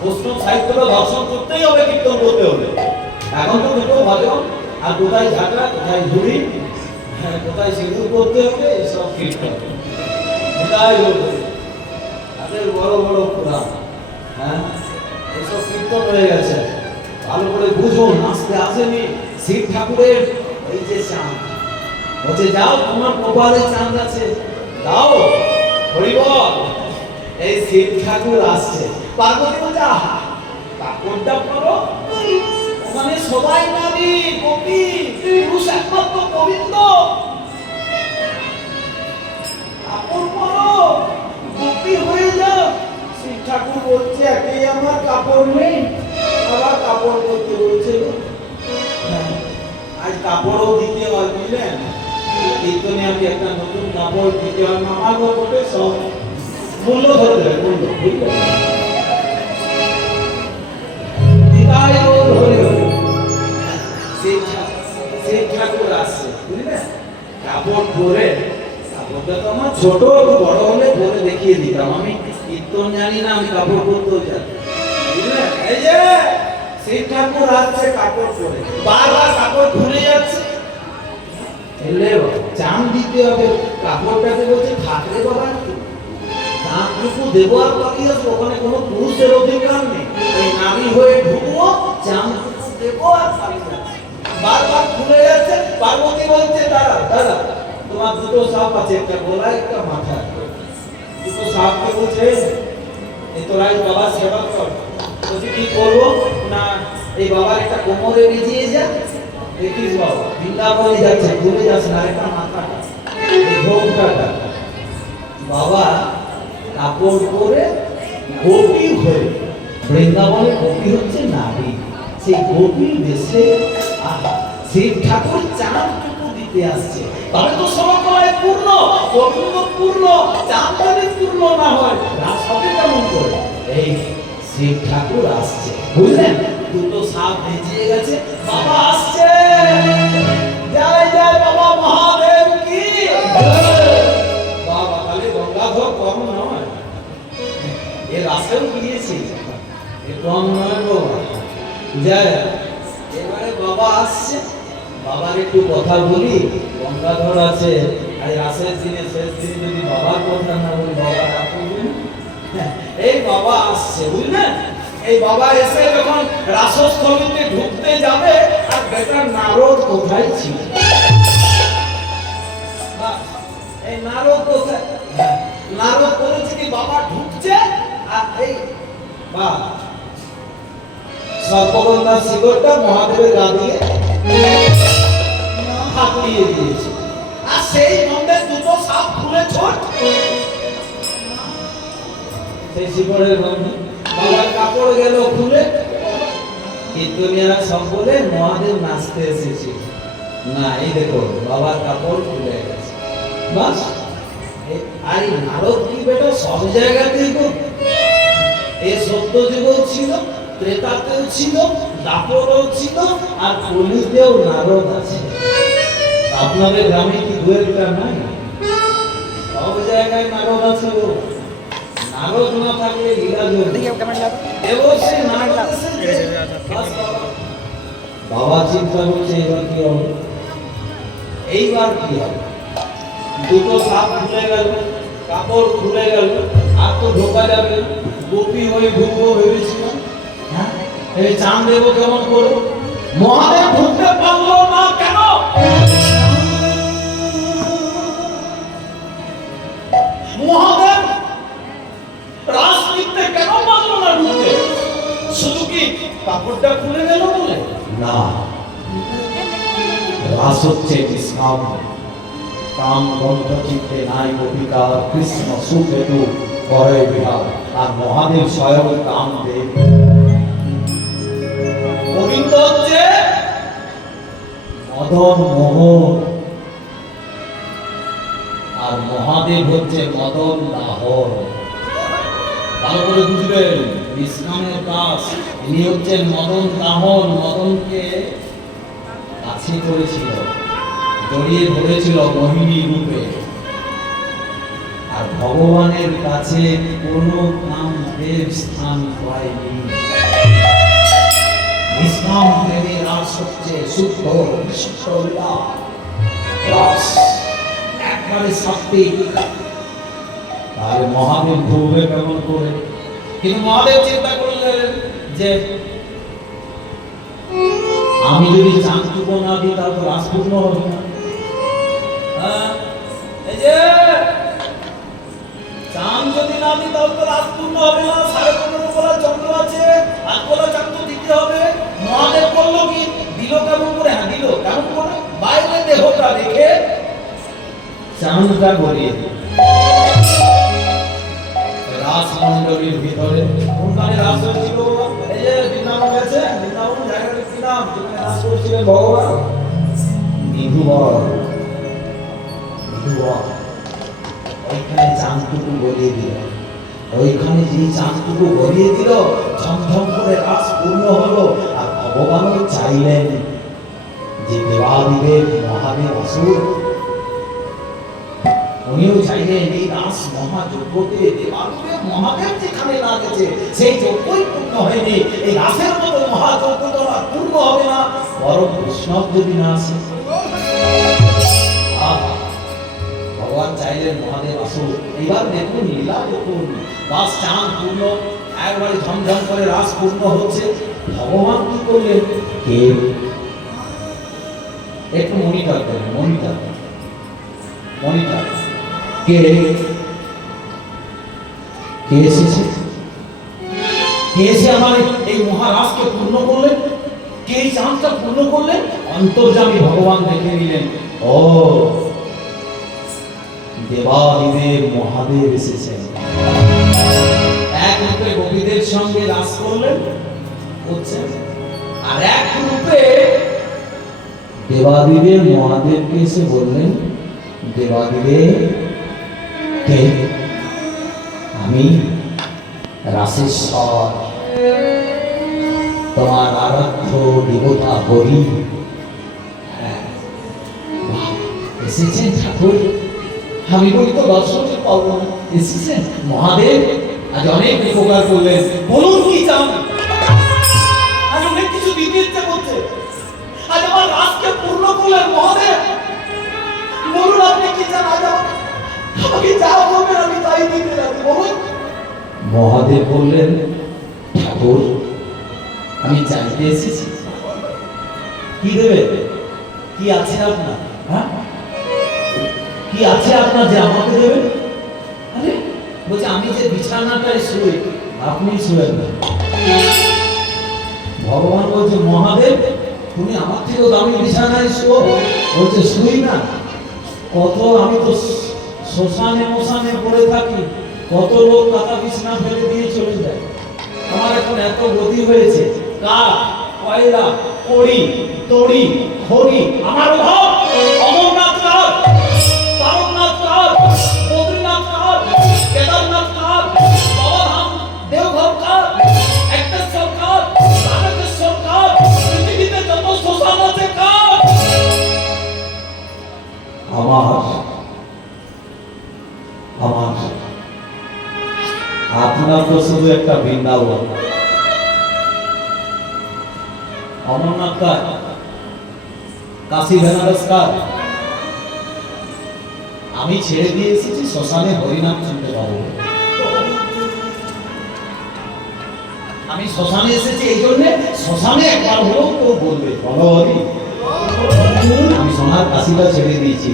বৈষ্ণব সাহিত্যটা দর্শন করতেই হবে, কীর্তন করতে হবে। এখন তো দুটো ভজন, আর কোথায় ঝাঁটা, কোথায় ঝুড়ি, কোথায় সিঁদুর করতে হবে, এসব কীর্তন। এটাই হবে তাদের বড় বড় পুরাণ। হ্যাঁ, এসব কীর্তন হয়ে গেছে। ভালো করে বুঝুন, নাচতে আসেনি। শিব ঠাকুরের এই যে চাঁদ, বলছে যাও তোমার কপালে চাঁদ আছে, দাও হরিবল। এই শিব ঠাকুর আসছে। পার্বতী বলছে আহা, কাপড়টা পরো, ওখানে সবাই নারী কবি, পুরুষ একমাত্র গোবিন্দ। কাপড় পরো, গোপী হয়ে যাও। শিব ঠাকুর বলছে একেই আমার কাপড় নেই, আবার কাপড় করতে বলছে। আজ কাপড়ও দিতে হয়, বুঝলেন? কীর্তনে আমি একটা নতুন কাপড় দিতে হয়, মামা কাপড়ে সব মূল্য ধরে দেয়, মূল্য, বুঝলেন? শিব ঠাকুর আসছে, বুঝলেন? কাপড় পরে, কাপড়টা তো আমার ছোট, বড় হলে পরে দেখিয়ে দিতাম। আমি কীর্তন জানি না, আমি কাপড় পরতেও জানি, বুঝলেন? এই যে শিব ঠাকুর আসছে কাপড় পরে, বারবার কাপড় খুলে যাচ্ছে। এলে চাঁদ দিতে হবে, কাপড়টাকে বলছে থাকলে বাবা চাঁদটুকু দেবো আর পালিয়ে আসবো। ওখানে কোনো পুরুষের অধিকার নেই। এই নারী হয়ে ঢুকবো, চাঁদটুকু দেবো আর পালিয়ে যাচ্ছে। বারবার খুলে যাচ্ছে। পার্বতী বলছে দাঁড়া দাঁড়া, তোমার দুটো সাপ আছে, একটা গলায় একটা মাথায়। দুটো সাপকে বলছে এই তোরাই বাবার সেবা কর। বলছি কি করবো না, এই বাবার একটা কোমরে বেজিয়ে যা, দেখিস বাবা বৃন্দাবনে যাচ্ছে, ঘুরে যাস না, একটা মাথাটা এই ঘোমটাটা। বাবা কাপড় পরে গোপী হয়ে, বৃন্দাবনে গোপী হচ্ছে নারী, সেই গোপী দেশে শিব ঠাকুর চাঁদটুকু দিতে আসছে। তবে তো সময় পূর্ণ, গোবিন্দ পূর্ণ, চাঁদ যদি পূর্ণ না হয় রাস হবে কেমন করে? এই শিব ঠাকুর আসছে, বুঝলেন? দুটো সাপ ভেজিয়ে গেছে, বাবা আসছে। জয় জয় বাবা মহাদেব কি। বাবা খালি গঙ্গাধর কম নয়, এর রাস্তাও গিয়েছি, এ কম নয় বাবা। জয়, এবারে বাবা আসছে, বাবার একটু কথা বলি। গঙ্গাধর আছে, আজ রাসের দিনে শেষ দিন যদি বাবার কথা না বলি, বাবা রাখবেন। এই বাবা আসছে, বুঝলেন? এই বাবা এসে যখন রাসস্থলীতে ঢুকতে যাবে, আর বেটা নারদ কোথায় ছিল? এই নারদ কোথায়? নারদ বলেছে কি বাবা ঢুকছে, আর এই বা সর্পগন্ধা শিকড়টা মহাদেবের গা দিয়ে ফাটিয়ে দিয়েছে। আর সেই গন্ধে দুটো সাপ খুলে ছোট, সেই শিকড়ের গন্ধে বাবার কাপড় গেল খুলে। কীর্তনিয়ারা সব বলে মহাদেব নাচতে এসেছে। না, এই দেখো বাবার কাপড় খুলে গেছে। বাস, আর এই নারদ কি বেটা সব জায়গাতেই গো। এই সত্য যুগও ছিল, ত্রেতাতেও ছিল, দাপরেও ছিল, আর কলিতেও নারদ আছে। আপনাদের গ্রামে কি দুয়েরটা নাই? সব জায়গায় নারদ আছে গো। নারদ না থাকলে ইলাজ হবে। এবার সেই নারদ এসেছে। বাবা চিন্তা করছে এবার কি হবে, এইবার কি হবে? দুটো সাপ খুলে গেল, কাপড় খুলে গেল, আর তো ঢোকা যাবে না। গোপী হয়ে ঢুকবো ভেবেছিলাম, হ্যাঁ এই চাঁদ দেবো কেমন করে? মহাদেব ঢুকতে পারলো না কেন? মহাদেব রাজনীতিতে কেন পারলো না ঢুকতে? শুধু কি কাপড়টা খুলে গেল বলে? না, রাস হচ্ছে বিশ্রাম। কাম গন্ধ চিত্তে নাই গোপিকা, কৃষ্ণ সুকেতু করে বিহার। আর মহাদেব স্বয়ং কাম দেব। গোবিন্দ হচ্ছে মদন মোহন, আর মহাদেব হচ্ছে মদন লাহর। ভালো করে বুঝবেন, বিশ্রামের দাস ইনি হচ্ছেন মদন দাহন। মদনকে কাছে করেছিল, জড়িয়ে ধরেছিল মোহিনী রূপে। আর ভগবানের কাছে কোনো কামদেব স্থান পায়নি। ইসলাম প্রেমের আর সবচেয়ে শুদ্ধ বিশুদ্ধ লীলা রস, একবারে সাত্বিক। তাহলে মহাদেব ভুলবে কেমন করে? কিন্তু মহাদেব চিন্তা করলেন যে আমি যদি চাঁদটুকু না দিই তাহলে তো রাস পূর্ণ হবে না। এই যে চাঁদ যদি না দিই তাহলে তো রাস পূর্ণ হবে না। 15.5 গোলা চন্দ্র আছে, 8 গোলা চাঁদ তো দিতে হবে। মহাদেব বললো কি, দিল কেমন করে? হ্যাঁ দিল কেমন করে? বাইরে দেহটা রেখে চাঁদটা গড়িয়ে দিল রাসমণ্ডলীর ভিতরে। কোনখানে রাস হয়েছিল? এই যে বৃন্দাবন গেছে, বৃন্দাবন জায়গাটা কি নাম? যেখানে রাস করেছিলেন ভগবান? নিধুবর। নিধুবর ওইখানে চাঁদটুকু গড়িয়ে দিল। ওইখানে যে চাঁদটুকু গড়িয়ে দিল, ঝমঝম করে রাস পূর্ণ হলো। আর ভগবানও চাইলেন যে দেবাদিদেব মহাদেব আসুন, উনিও চাইলেন এই রাস মহাযজ্ঞতে দেবাদিদেব মহাদেব যেখানে না গেছে সেই যজ্ঞই পূর্ণ হয়নি। এই রাসের মতো মহাযজ্ঞ তো আর পূর্ণ হবে না, বরং বৈষ্ণব যদি না আসে। ভগবান চাইলেন মহাদেব আসুন। এইবার দেখুন লীলা, দেখুন রাস চাঁদ পূর্ণ, একবারে ঝমঝম করে রাস পূর্ণ হচ্ছে। ভগবান কি করলেন? কে একটু মনিটর করেন, মনিটর মনিটর কে কে এসেছে? কে এসে আমার এই মহারাজকে পূর্ণ করলেন? কে এই চাঁদটা পূর্ণ করলেন? অন্তর্যামী ভগবান দেখে নিলেন, ও দেবাদিদেব মহাদেব এসেছেন। এক রূপে গোপীদের সঙ্গে রাস করলেন হচ্ছে, আর এক রূপে দেবাদিদেব মহাদেবকে এসে বললেন, দেবাদিদেব কে? আমি রাসেশ্বর, তোমার আরাধ্য দেবতা হরি। এসেছেন ঠাকুর? আমি বলি তো দর্শনকে পাবো না। এসেছেন মহাদেব, আজ অনেক উপকার করলেন। বলুন কি চান? আজ অনেক কিছু দিতে ইচ্ছে করছে। আজ আমার রাসকে পূর্ণ করলেন মহাদেব। বলুন আপনি কি চান? আজ আমাকে যা বলবেন আমি তাই দিতে রাজি। বলুন। মহাদেব বললেন, ঠাকুর আমি চাইতে এসেছি। কি দেবে? কি আছে আপনার? হ্যাঁ কি আছে আপনার যে আমাকে দেবেন? আরে বলছে আমি যে বিছানাটায় শুই আপনি শুয়েন না। ভগবান বলছে, মহাদেব তুমি আমার থেকেও দামি বিছানায় শুও? বলছে শুই না। কত আমি তো শ্মশানে মশানে পড়ে থাকি, কত লোক কাটা বিছানা ফেলে দিয়ে চলে যায়। আমার এখন এত গতি হয়েছে, কাঠ কয়লা কড়ি তড়ি খড়ি আমার অভাব। অমরনাথ কাঠ, তারকনাথ কাঠ, বদ্রীনাথ কাঠ, কেদারনাথ কাঠ, বাবাধাম দেওঘর কাঠ, একটেশ্বর কাঠ, নাগেশ্বর কাঠ, পৃথিবীতে যত শ্মশান আছে কাঠ আমার। আমার আপনার তো শুধু একটা বৃন্দাবন। অমরনাথ কাঠ, কাশী বেনারস কাঠ। আমি ছেড়ে দিয়ে এসেছি শ্মশানে হরিনাম শুনতে পাবো। আমি শ্মশানে এসেছি এই জন্য, শ্মশানে একবার হলেও কেউ বলবে ভগবতী। আমি সোনার কাশিটা ছেড়ে দিয়েছি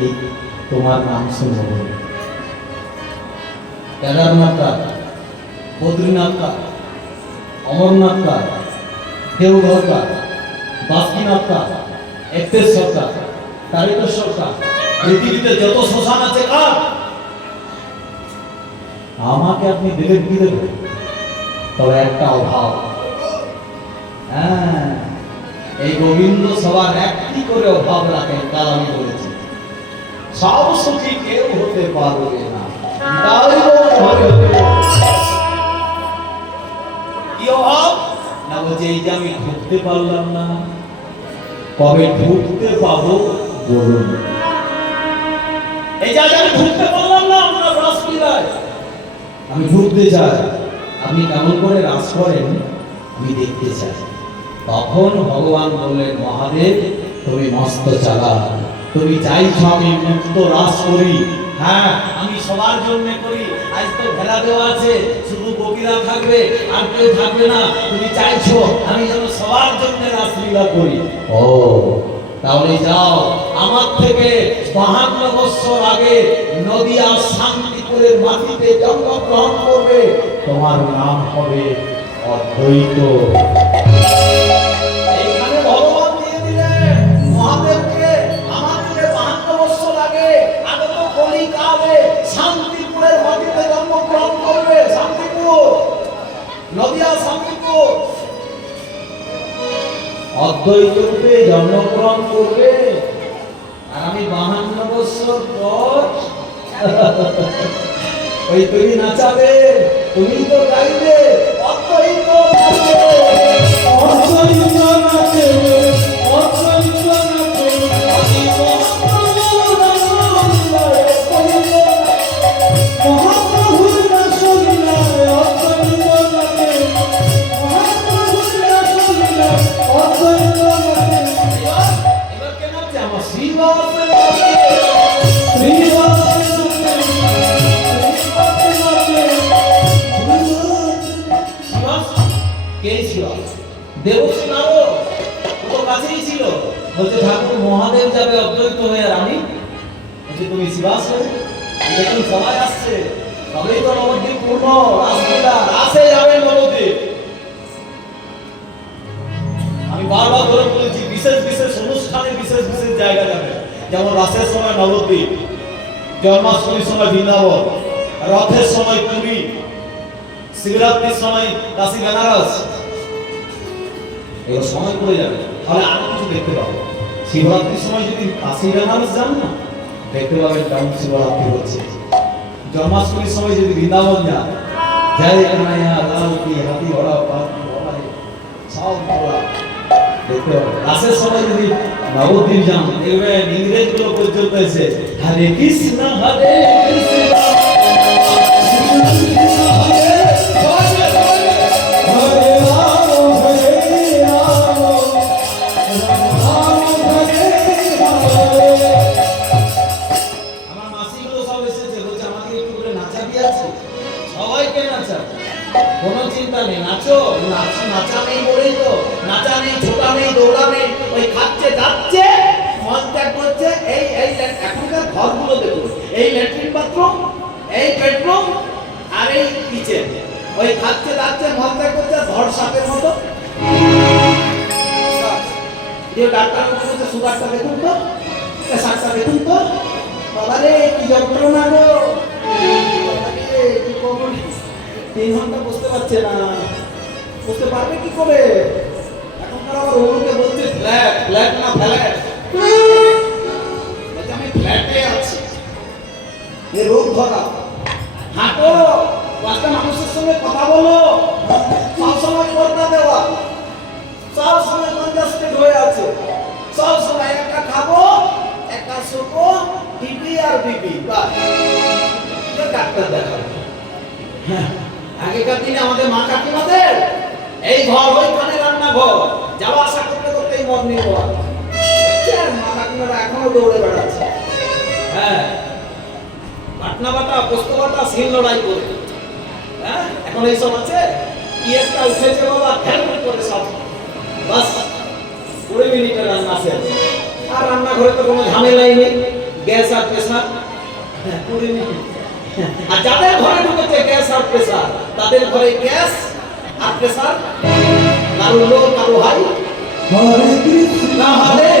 এই তোমার নাম শুনবো। কেদারনাথ কাঠ, বদ্রীনাথ কাঠ, অমরনাথ কাঠ, দেওঘর কাঠ, বাসুকিনাথ কাঠ, একটেশ্বর কাঠ, তারকেশ্বর কাঠ, পৃথিবীতে যত শ্মশান আছে কাঠ। আমাকে আপনি দেবেন কি দেবেন? তবে একটা অভাব। হ্যাঁ এই গোবিন্দ সবার একটি করে অভাব রাখেন। কাল আমি বলেছি সব সুখী কেউ হতে পারবে না। কি অভাব? না বলছে এই যে আমি ঢুকতে পারলাম না, কবে ঢুকতে পাবো বলুন। এই জায়গায় আমি ঢুকতে পারলাম না আপনার রাসলীলায়, আমি ঢুকতে চাই। আপনি কেমন করে রাস করেন আমি দেখতে চাই। তখন ভগবান বললেন, মহাদেব তুমি মস্ত চালাক, তুমি চাইছো আমি মুক্ত রাস করি। হ্যাঁ, আমি সবার জন্য করি। আজ তো ভেলা দেওয়া আছে, শুধু গোপীরা থাকবে আর কেউ থাকবে না। তুমি চাইছো আমি যেন সবার জন্য রাসলীলা করি। ও তাহলে যাও, আমার থেকে 52 বছর আগে নদিয়া শান্তিপুরের মাটিতে জন্মগ্রহণ করবে, তোমার নাম হবে অদ্বৈত। এইখানে ভগবান দিয়ে দিলেন মহাদেবকে। আমার থেকে 52 বছর আগে আগে তো কলিকালে শান্তিপুরের মাটিতে জন্মগ্রহণ করবে। শান্তিপুর, নদিয়া শান্তিপুর, অদ্বৈত রূপে জন্মগ্রহণ করবে। আর আমি 52 বছর পর ওই তুমি নাচাবে, তুমি তো গাইবে, অদ্বৈত নাচবে, অদ্বৈত নাচবে, অদ্বৈত নাচবে, মহাপ্রভুর রাসলীলায় অদ্বৈত নাচে, মহাপ্রভুর রাসলীলায় অদ্বৈত নাচে। এবার কে নাচছে? আমার শ্রীবাস নাচে, শ্রীবাস দেবশ্রী নারদ তো কাছেই ছিল। বলছে ঠাকুর মহাদেব যাবে অদ্বৈত হয়ে, আর আমি বলছে তুমি শিবাস হয়ে। দেখুন সবাই আসছে, তবেই তো নবদ্বীপ পূর্ণ রাসলীলা, রাসে যাবে নবদ্বীপ। আমি বারবার ধরে বলেছি বিশেষ বিশেষ অনুষ্ঠানে বিশেষ বিশেষ জায়গা যাবে। যেমন রাসের সময় নবদ্বীপ, জন্মাষ্টমীর সময় বৃন্দাবন, রথের সময় পুরী, শিবরাত্রির সময় কাশী বেনারস। এবার সময় পড়ে যাবে, তাহলে আরো কিছু দেখতে পাবো। শিবরাত্রির সময় যদি কাশী বেনারস যান না, দেখতে পাবেন কেমন শিবরাত্রি হচ্ছে। জন্মাষ্টমীর সময় যদি বৃন্দাবন যান, জয় কানাইয়া লাল কি হাতি ঘোড়া পাখি সব ঘোড়া দেখতে পাবেন। রাসের সময় যদি নবদ্বীপ যান, দেখবেন ইংরেজগুলো পর্যন্ত এসে হরে কৃষ্ণ হরে কৃষ্ণ সবাইকে নাচা, কোনো চিন্তা নেই, নাচো। নাচা নেই বলেই তো, নাচা নেই, ছোটা নেই, দৌড়া নেই, ওই খাচ্ছে যাচ্ছে মন ত্যাগ করছে। এই এই এখনকার ঘরগুলো দেখুন, এই ল্যাট্রিন বাথরুম, এই বেডরুম আর এই কিচেন, ওই খাচ্ছে যাচ্ছে মন ত্যাগ করছে ধর সাপের মতো। ডাক্তার বলছে সুগারটা দেখুন তো, প্রেসারটা দেখুন তো, বাবা রে কি যন্ত্রণা গো, 3 ঘন্টা বুঝতে পারছে না, বুঝতে পারবে কি করে? এখনকার আবার ওকে বলছে ফ্ল্যাট, ফ্ল্যাট না ফ্ল্যাট, আমি ফ্ল্যাটে আছি। এ রোগ ধরা, হাঁটো, 5টা মানুষের সঙ্গে কথা বলো, সবসময় পর্দা দেওয়া, সব সময় কনজাস্টেড হয়ে আছে, সব সময় একটা খাবো, একটা শুকো, টিপি আর বিপি, বাস ডাক্তার দেখাবো। আগেকার দিনে আমাদের মা কাকিমাদের এই ঘর ওইখানে রান্নাঘর, যাওয়া আসা করতে করতেই মন নির্ভর। মা কাকিমারা এখনো দৌড়ে বেড়াচ্ছে। হ্যাঁ, বাটনা বাটা, পোস্ত বাটা, শিল লড়াই করে। হ্যাঁ, এখন এইসব আছে। কি একটা উঠেছে বাবা, ফ্যান করে সব, বাস 20 মিনিটে রান্না শেষ। আর রান্নাঘরে তো কোনো ঝামেলাই নেই, গ্যাস আর প্রেসার। 20 মিনিট। আর যাদের ঘরে ঢুকেছে গ্যাস আর প্রেসার, তাদের ঘরে গ্যাস আর প্রেসার, কারো লো কারো হাই। হরে কৃষ্ণ হরে